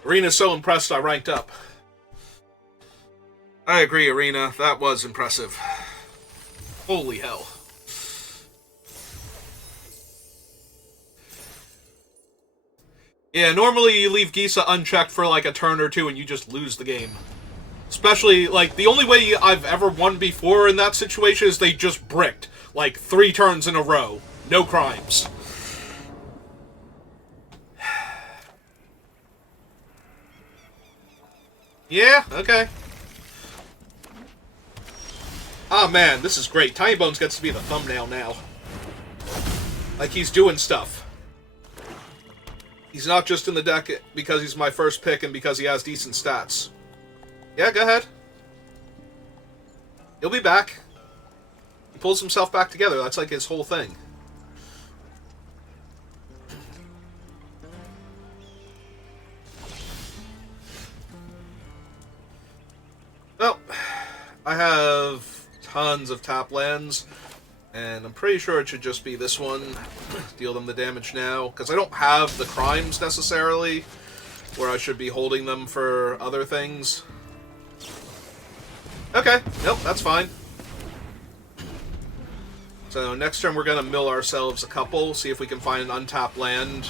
Arena's so impressed I ranked up. I agree, Arena. That was impressive. Holy hell. Yeah, normally you leave Gisa unchecked for like a turn or two and you just lose the game. Especially, like, the only way I've ever won before in that situation is they just bricked. Like, 3 turns in a row. No crimes. Yeah, okay. Ah, man, this is great. Tiny Bones gets to be the thumbnail now. Like, he's doing stuff. He's not just in the deck because he's my first pick and because he has decent stats. Yeah, go ahead. He'll be back. He pulls himself back together. That's like his whole thing. Well, I have tons of tap lands. And I'm pretty sure it should just be this one. Deal them the damage now. Because I don't have the crimes, necessarily, where I should be holding them for other things. Okay, nope, that's fine. So next turn we're going to mill ourselves a couple, see if we can find an untapped land.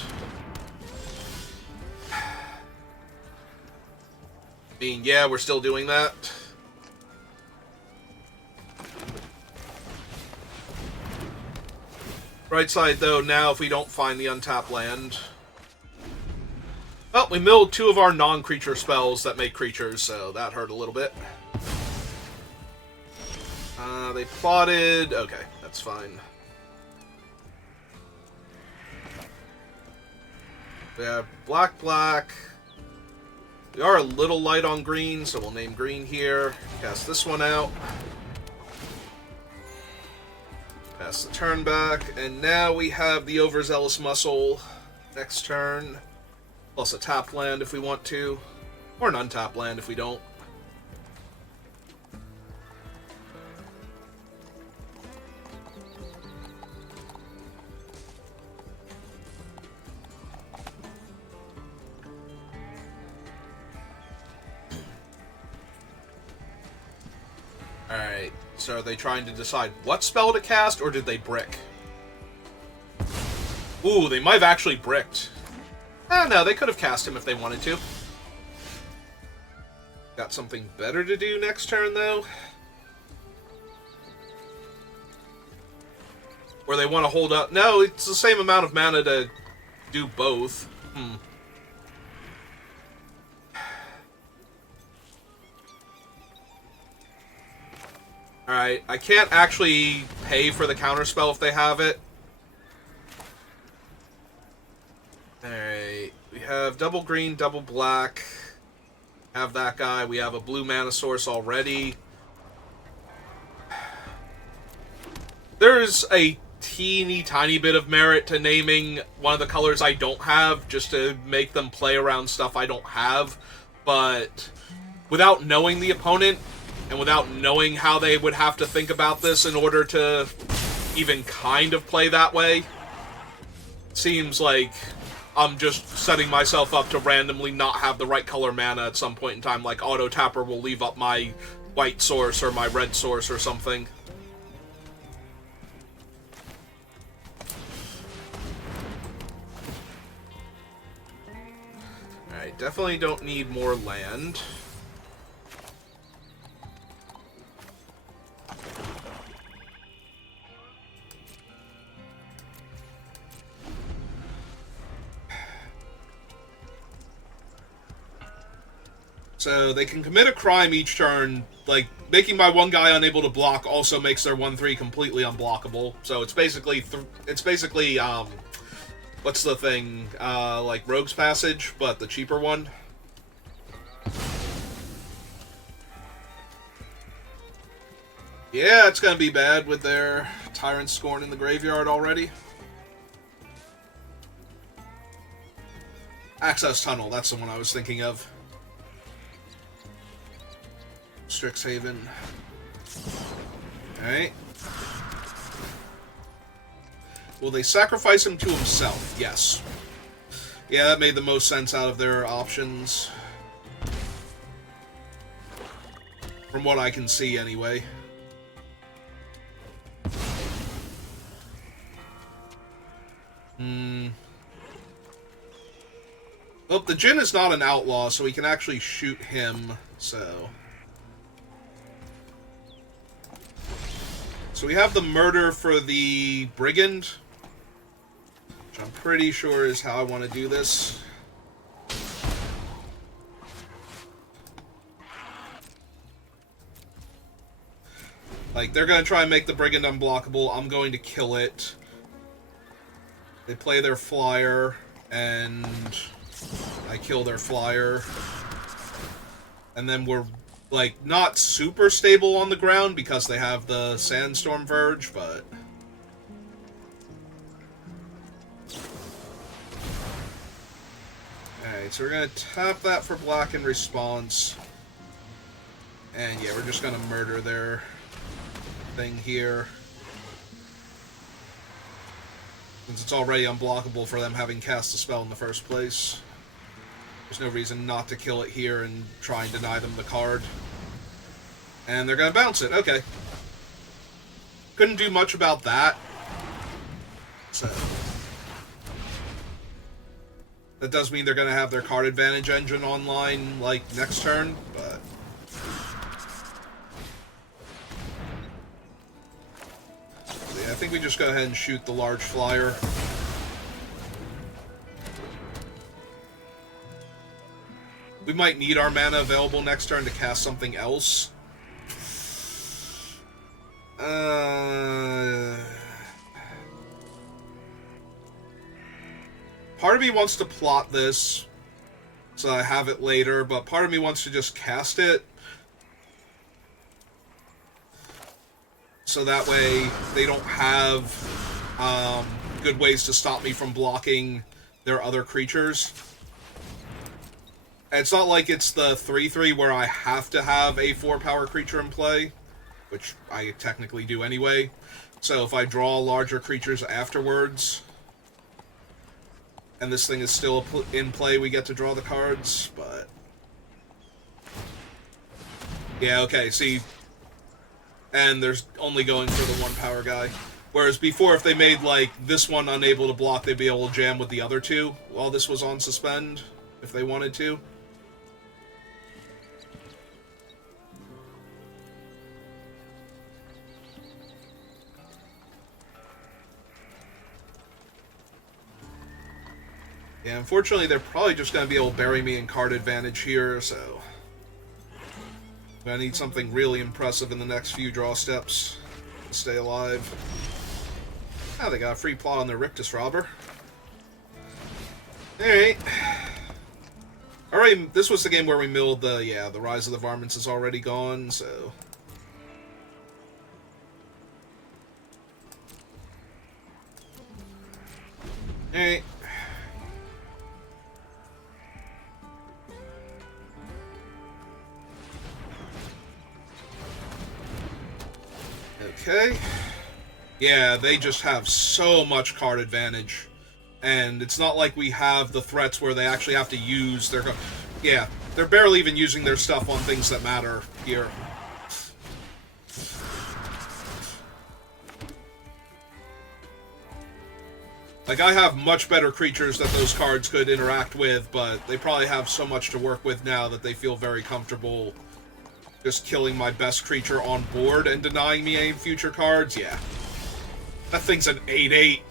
I mean, yeah, we're still doing that. Right side, though, now if we don't find the untapped land... Well, we milled 2 of our non-creature spells that make creatures, so that hurt a little bit. They plotted... Okay, that's fine. We have black, black. We are a little light on green, so we'll name green here. Cast this one out. Pass the turn back, and now we have the Overzealous Muscle next turn. Plus a tapped land if we want to, or an untapped land if we don't. Alright, so are they trying to decide what spell to cast, or did they brick? Ooh, they might have actually bricked. No, they could have cast him if they wanted to. Got something better to do next turn, though? Or they want to hold up... No, it's the same amount of mana to do both. Alright, I can't actually pay for the counterspell if they have it. Alright, we have double green, double black. Have that guy. We have a blue mana source already. There's a teeny tiny bit of merit to naming one of the colors I don't have, just to make them play around stuff I don't have. But without knowing the opponent, and without knowing how they would have to think about this in order to even kind of play that way, it seems like I'm just setting myself up to randomly not have the right color mana at some point in time, like Auto Tapper will leave up my white source or my red source or something. Alright, definitely don't need more land. So they can commit a crime each turn, like, making my one guy unable to block also makes their 1/3 completely unblockable. So it's basically, what's the thing, like Rogue's Passage, but the cheaper one. Yeah, it's gonna be bad with their Tyrant Scorn in the graveyard already. Access Tunnel, that's the one I was thinking of. Strixhaven. Alright. Will they sacrifice him to himself? Yes. Yeah, that made the most sense out of their options. From what I can see, anyway. Well, the Djinn is not an outlaw, so we can actually shoot him, so... So we have the murder for the Brigand, which I'm pretty sure is how I want to do this. Like, they're going to try and make the Brigand unblockable. I'm going to kill it. They play their flyer, and I kill their flyer. And then we're, like, not super stable on the ground because they have the Sandstorm Verge, but... Alright, so we're going to tap that for black in response. And yeah, we're just going to murder their thing here. Since it's already unblockable for them having cast the spell in the first place. There's no reason not to kill it here and try and deny them the card. And they're going to bounce it. Okay. Couldn't do much about that. So that does mean they're going to have their card advantage engine online, like, next turn, but... So yeah, I think we just go ahead and shoot the large flyer. We might need our mana available next turn to cast something else. Part of me wants to plot this, so I have it later, but part of me wants to just cast it. So that way they don't have good ways to stop me from blocking their other creatures. And it's not like it's the 3/3 where I have to have a 4-power creature in play, which I technically do anyway. So if I draw larger creatures afterwards, and this thing is still in play, we get to draw the cards, but... Yeah, okay, see... And there's only going for the 1-power guy. Whereas before, if they made, like, this one unable to block, they'd be able to jam with the other two while this was on suspend, if they wanted to. Yeah, unfortunately, they're probably just going to be able to bury me in card advantage here, so... I need something really impressive in the next few draw steps to stay alive. Ah, they got a free plot on their Rictus Robber. Alright. Alright, this was the game where we milled the... Yeah, the Rise of the Varmints is already gone, so... Alright. Okay. Yeah, they just have so much card advantage. And it's not like we have the threats where they actually have to use their... Yeah, they're barely even using their stuff on things that matter here. Like, I have much better creatures that those cards could interact with, but they probably have so much to work with now that they feel very comfortable just killing my best creature on board and denying me any future cards. Yeah. That thing's an 8/8.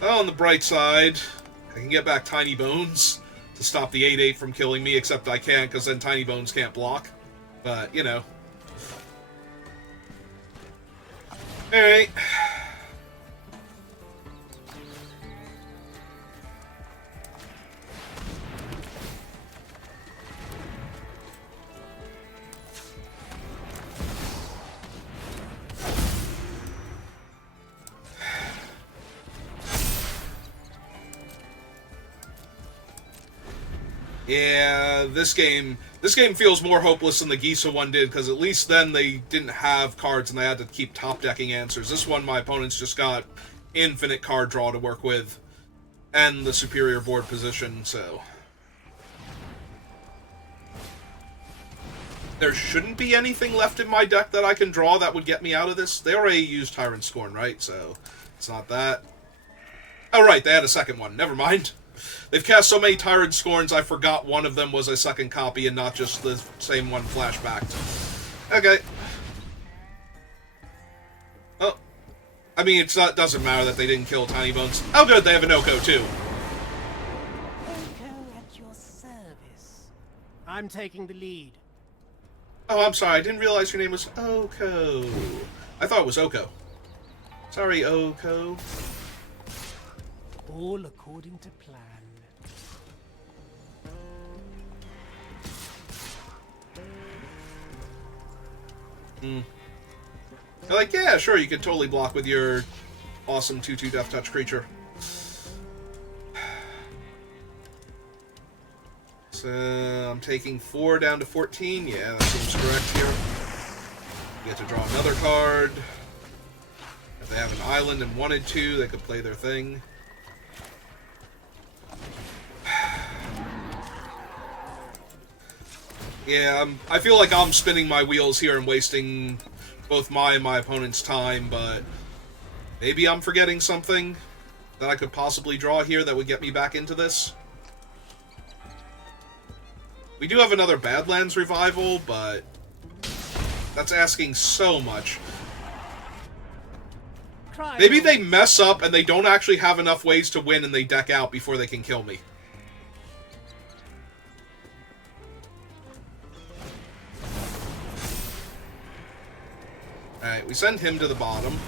Well, on the bright side, I can get back Tiny Bones to stop the 8/8 from killing me, except I can't, because then Tiny Bones can't block. But, you know. Alright. Yeah, this game feels more hopeless than the Gisa one did, because at least then they didn't have cards and they had to keep top-decking answers. This one, my opponents just got infinite card draw to work with, and the superior board position, so... There shouldn't be anything left in my deck that I can draw that would get me out of this. They already used Tyrant Scorn, right? So, it's not that. Oh, right, they had a second one. Never mind. They've cast so many Tyrant Scorns, I forgot one of them was a second copy and not just the same one flashbacked. Okay. Oh. I mean, it doesn't matter that they didn't kill Tiny Bones. Oh, good, they have an Oko, too. Oko at your service. I'm taking the lead. Oh, I'm sorry, I didn't realize your name was Oko. I thought it was Oko. Sorry, Oko. All according to plan. They're like, yeah, sure, you can totally block with your awesome 2/2 Death Touch creature. So, I'm taking 4 down to 14. Yeah, that seems correct here. We get to draw another card. If they have an island and wanted to, they could play their thing. Yeah, I feel like I'm spinning my wheels here and wasting both my and my opponent's time, but maybe I'm forgetting something that I could possibly draw here that would get me back into this. We do have another Badlands revival, but that's asking so much. Maybe they mess up and they don't actually have enough ways to win and they deck out before they can kill me. Alright, we send him to the bottom.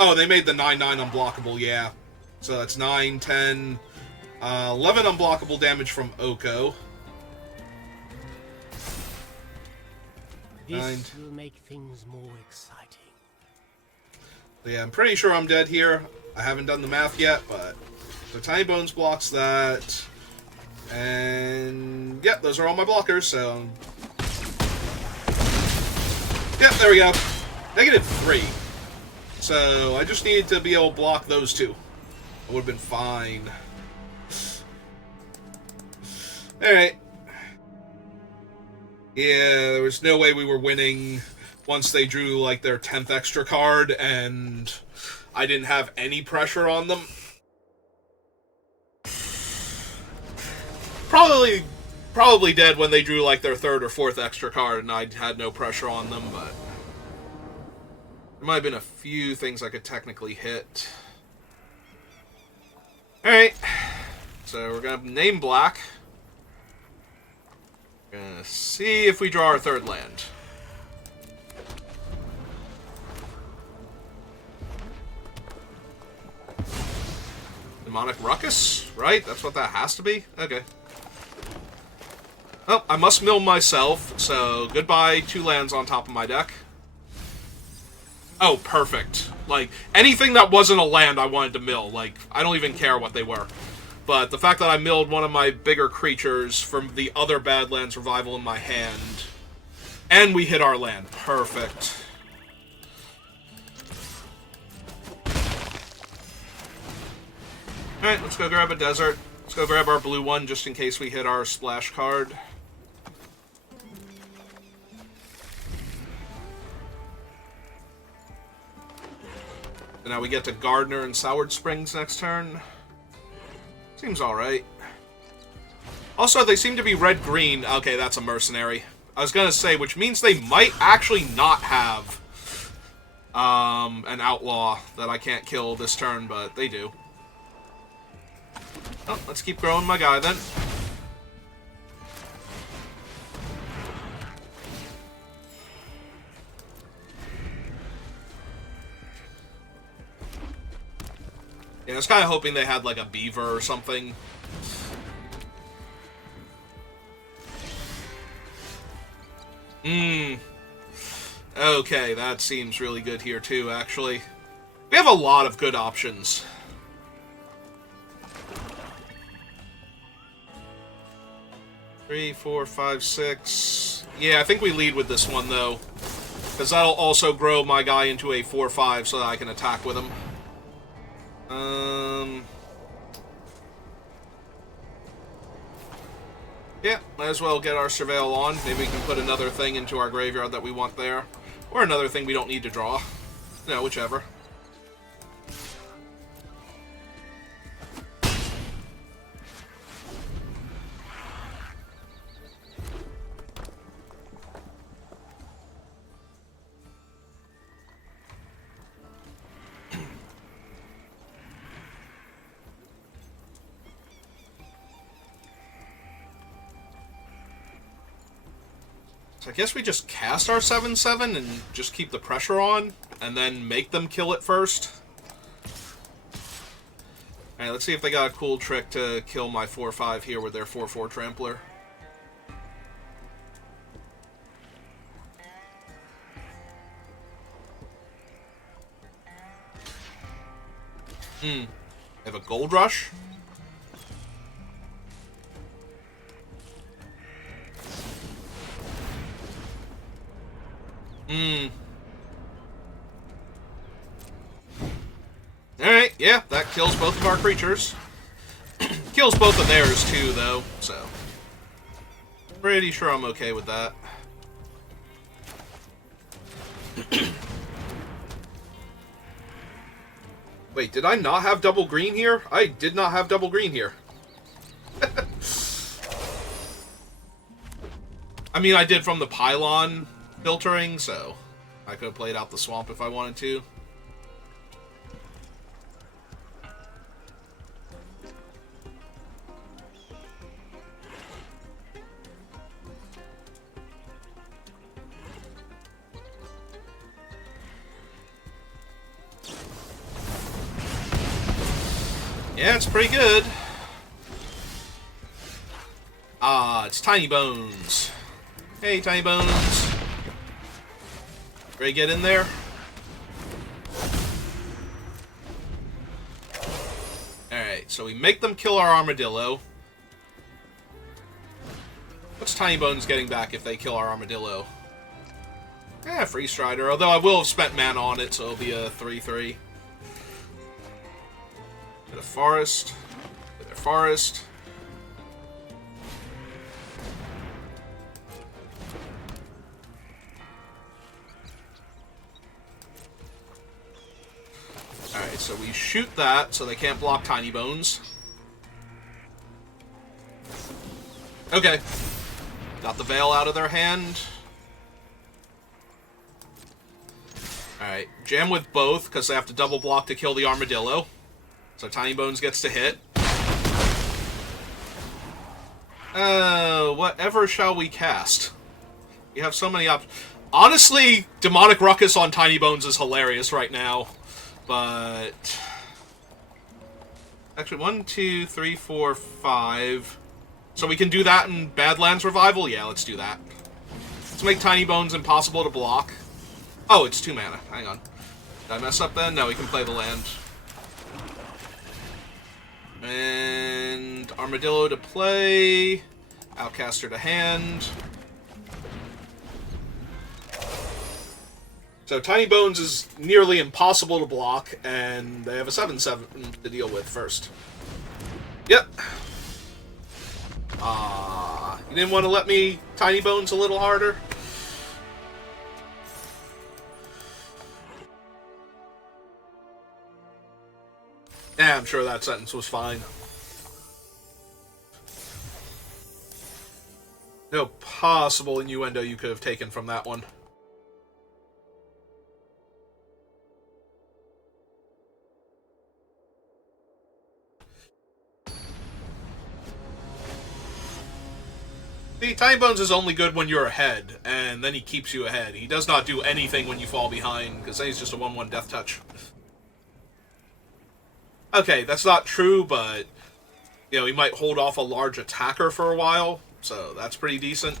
Oh, they made the 9/9 unblockable, yeah. So that's 9, 10, 11 unblockable damage from Oko. This will make things more exciting. Yeah, I'm pretty sure I'm dead here. I haven't done the math yet, but... So Tiny Bones blocks that. And... Yep, those are all my blockers, so... Yep, there we go. -3. So, I just needed to be able to block those two. I would have been fine. Alright. Yeah, there was no way we were winning once they drew, like, their 10th extra card, and I didn't have any pressure on them. Probably dead when they drew, like, their 3rd or 4th extra card, and I had no pressure on them, but... There might have been a few things I could technically hit. Alright. So we're going to name black. We're going to see if we draw our 3rd land. Demonic Ruckus, right? That's what that has to be? Okay. Oh, I must mill myself, so goodbye 2 lands on top of my deck. Oh, perfect. Like, anything that wasn't a land I wanted to mill. Like, I don't even care what they were. But the fact that I milled one of my bigger creatures from the other Badlands revival in my hand. And we hit our land. Perfect. Alright, let's go grab a desert. Let's go grab our blue one just in case we hit our splash card. And now we get to Gardner and Sour Springs next turn. Seems alright. Also, they seem to be red-green. Okay, that's a mercenary. I was gonna say, which means they might actually not have an outlaw that I can't kill this turn, but they do. Oh, let's keep growing my guy then. Yeah, I was kind of hoping they had, like, a beaver or something. Okay, that seems really good here, too, actually. We have a lot of good options. Three, 4, 5, 6... Yeah, I think we lead with this one, though. Because that'll also grow my guy into a 4-5 so that I can attack with him. Yeah, might as well get our Surveil on. Maybe we can put another thing into our graveyard that we want there. Or another thing we don't need to draw. No, whichever. I guess we just cast our 7/7 and just keep the pressure on, and then make them kill it first. Alright, let's see if they got a cool trick to kill my 4/5 here with their 4/4 Trampler. They have a Gold Rush? Yeah, that kills both of our creatures. Kills both of theirs, too, though, so... Pretty sure I'm okay with that. Wait, did I not have double green here? I did not have double green here. I mean, I did from the pylon filtering, so I could have played out the swamp if I wanted to. Yeah, it's pretty good. Ah, it's Tiny Bones. Hey, Tiny Bones. Ready to get in there? Alright, so we make them kill our armadillo. What's Tiny Bones getting back if they kill our armadillo? Free Strider, although I will have spent mana on it, so it'll be a 3-3. Bit of forest. Bit of forest. Alright, so we shoot that so they can't block Tiny Bones. Okay. Got the Veil out of their hand. Alright, jam with both because they have to double block to kill the armadillo. So Tiny Bones gets to hit. Whatever shall we cast? We have so many options. Honestly, Demonic Ruckus on Tiny Bones is hilarious right now. But... Actually, 1, 2, 3, 4, 5... So we can do that in Badlands Revival? Yeah, let's do that. Let's make Tiny Bones impossible to block. Oh, it's 2 mana. Hang on. Did I mess up then? No, we can play the land. And Armadillo to play. Outcaster to hand. So Tiny Bones is nearly impossible to block, and they have a 7/7 to deal with first. Yep. You didn't want to let me Tiny Bones a little harder? Yeah, I'm sure that sentence was fine. No possible innuendo you could have taken from that one. See, Tiny Bones is only good when you're ahead, and then he keeps you ahead. He does not do anything when you fall behind, because then he's just a 1/1 death touch. Okay, that's not true, but, you know, he might hold off a large attacker for a while, so that's pretty decent.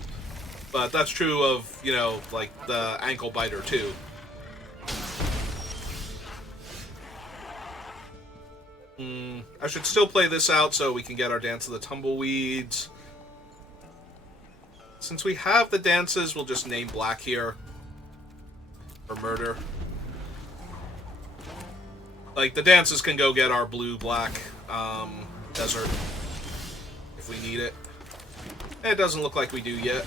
But that's true of, you know, like, the ankle biter, too. I should still play this out so we can get our Dance of the Tumbleweeds. Since we have the dances, we'll just name black here. For murder. Like, the dances can go get our blue-black desert. If we need it. It doesn't look like we do yet.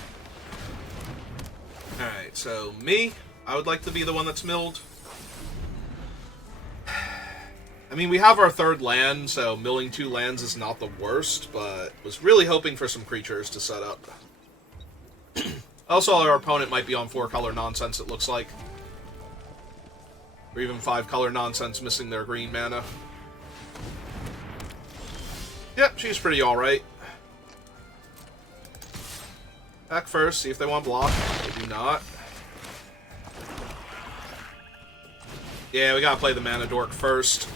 Alright, so me, I would like to be the one that's milled. I mean, we have our third land, so milling 2 lands is not the worst, but was really hoping for some creatures to set up. Also, our opponent might be on 4-color nonsense, it looks like. Or even 5-color nonsense missing their green mana. Yep, she's pretty alright. Back first, see if they want block. They do not. Yeah, we gotta play the Mana Dork first.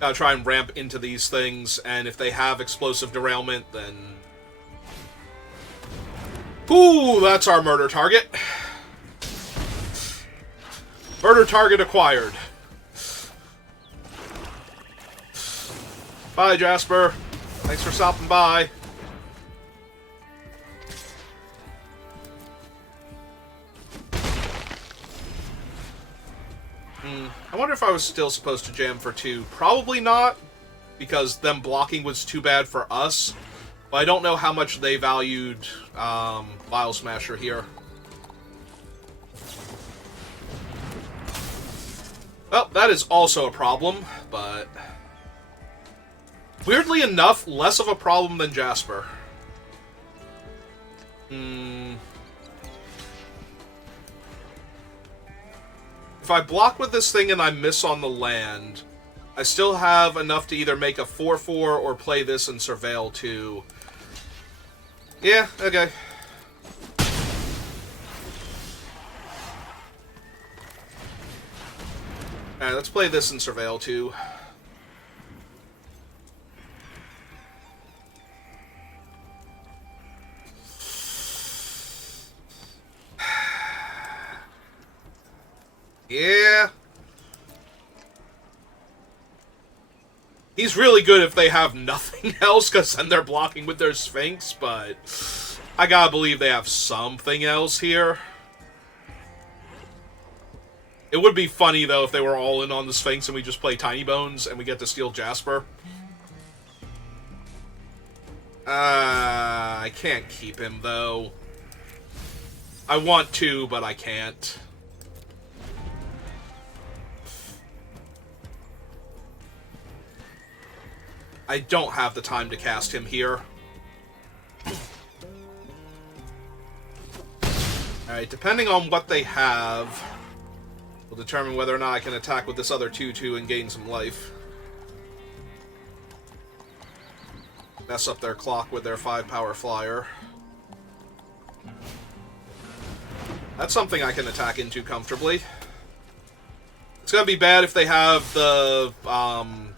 Gotta try and ramp into these things, and if they have Explosive Derailment, then... Ooh, that's our murder target. Murder target acquired. Bye, Jasper. Thanks for stopping by. I wonder wonder if I was still supposed to jam for 2. Probably not, because them blocking was too bad for us. But I don't know how much they valued Bile Smasher here. Well, that is also a problem, but weirdly enough, less of a problem than Jasper. If I block with this thing and I miss on the land, I still have enough to either make a 4-4 or play this and Surveil too. Yeah, okay. Alright, let's play this and Surveil too. Yeah. He's really good if they have nothing else, because then they're blocking with their Sphinx, but I gotta believe they have something else here. It would be funny, though, if they were all in on the Sphinx and we just play Tiny Bones and we get to steal Jasper. I can't keep him, though. I want to, but I can't. I don't have the time to cast him here. Alright, depending on what they have, will determine whether or not I can attack with this other 2-2 and gain some life. Mess up their clock with their 5-power flyer. That's something I can attack into comfortably. It's gonna be bad if they have the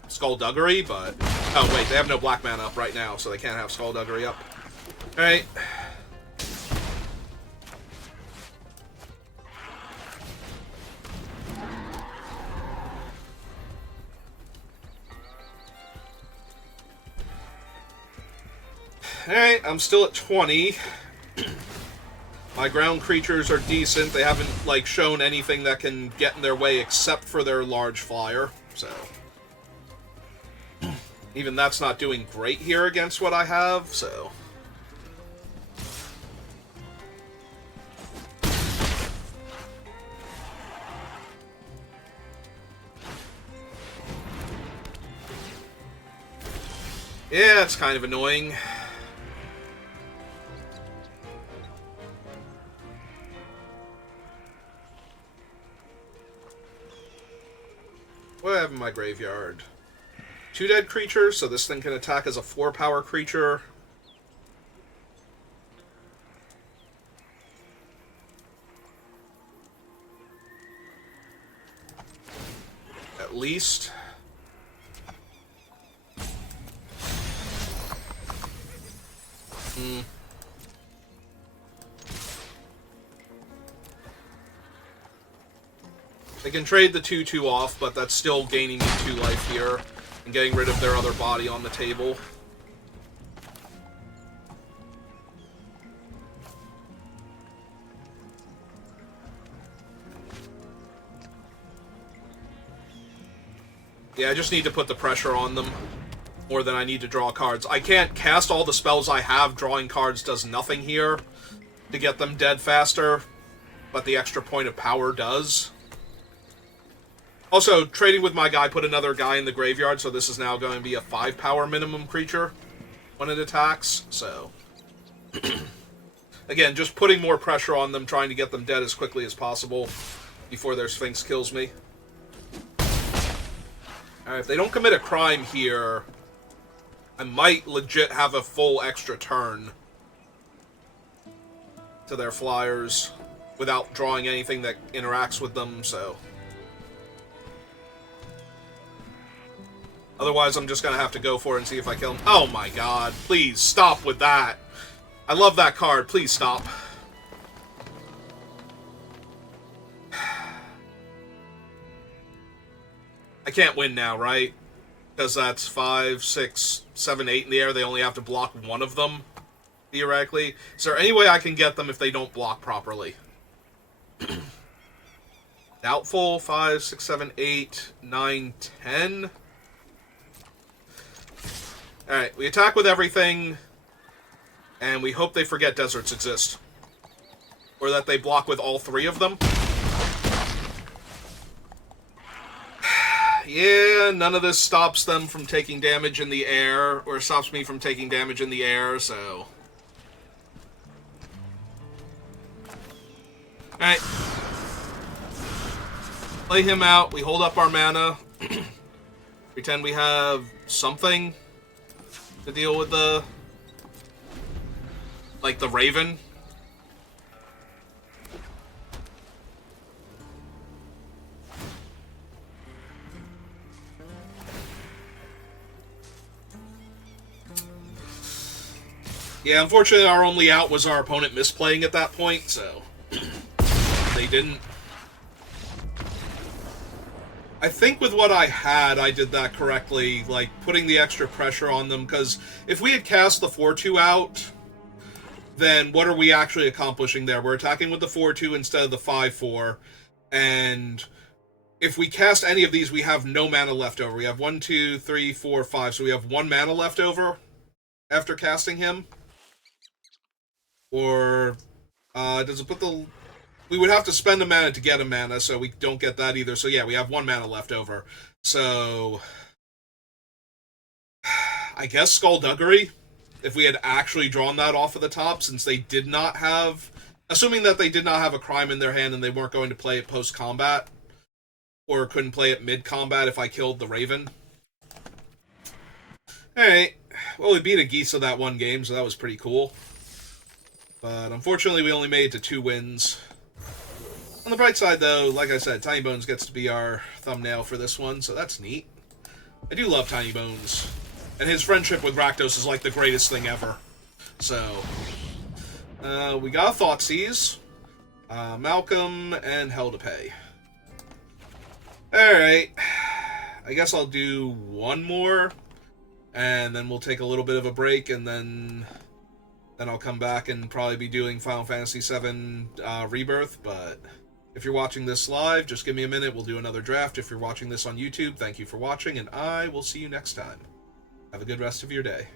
Skullduggery, but... Oh, wait, they have no black mana up right now, so they can't have Skullduggery up. Alright. Alright, I'm still at 20. My ground creatures are decent. They haven't, like, shown anything that can get in their way except for their large flyer, so... Even that's not doing great here against what I have, so... Yeah, it's kind of annoying. What do I have in my graveyard? 2 dead creatures, so this thing can attack as a 4-power creature. At least. They can trade the 2-2 off, but that's still gaining me 2 life here. And getting rid of their other body on the table. Yeah, I just need to put the pressure on them more than I need to draw cards. I can't cast all the spells I have. Drawing cards does nothing here to get them dead faster, but the extra point of power does. Also, trading with my guy put another guy in the graveyard, so this is now going to be a 5-power minimum creature when it attacks, so... Again, just putting more pressure on them, trying to get them dead as quickly as possible before their Sphinx kills me. Alright, if they don't commit a crime here, I might legit have a full extra turn to their flyers without drawing anything that interacts with them, so... Otherwise, I'm just going to have to go for it and see if I kill him. Oh my god, please stop with that. I love that card. Please stop. I can't win now, right? Because that's 5, 6, 7, 8 in the air. They only have to block one of them, theoretically. Is there any way I can get them if they don't block properly? Doubtful, 5, 6, 7, 8, 9, 10. Alright, we attack with everything, and we hope they forget deserts exist. Or that they block with all 3 of them. Yeah, none of this stops them from taking damage in the air, or stops me from taking damage in the air, so... Alright. Play him out, we hold up our mana. Pretend we have something to deal with the... like the Raven. Yeah, unfortunately our only out was our opponent misplaying at that point, so... they didn't. I think with what I had, I did that correctly, like, putting the extra pressure on them, because if we had cast the 4-2 out, then what are we actually accomplishing there? We're attacking with the 4-2 instead of the 5-4, and if we cast any of these, we have no mana left over. We have 1, 2, 3, 4, 5, so we have 1 mana left over after casting him. Or, does it put the... We would have to spend a mana to get a mana, so we don't get that either. So yeah, we have 1 mana left over. So... I guess Skullduggery, if we had actually drawn that off of the top, since they did not have... Assuming that they did not have a crime in their hand and they weren't going to play it post-combat, or couldn't play it mid-combat if I killed the Raven. Alright, well, we beat a Gisa that one game, so that was pretty cool. But unfortunately, we only made it to 2 wins. On the bright side, though, like I said, Tiny Bones gets to be our thumbnail for this one, so that's neat. I do love Tiny Bones. And his friendship with Rakdos is like the greatest thing ever. So, we got Thoughtseize, Malcolm, and Hell to Pay. Alright, I guess I'll do 1 more, and then we'll take a little bit of a break, and then I'll come back and probably be doing Final Fantasy VII Rebirth, but if you're watching this live, just give me a minute, we'll do another draft. If you're watching this on YouTube, thank you for watching, and I will see you next time. Have a good rest of your day.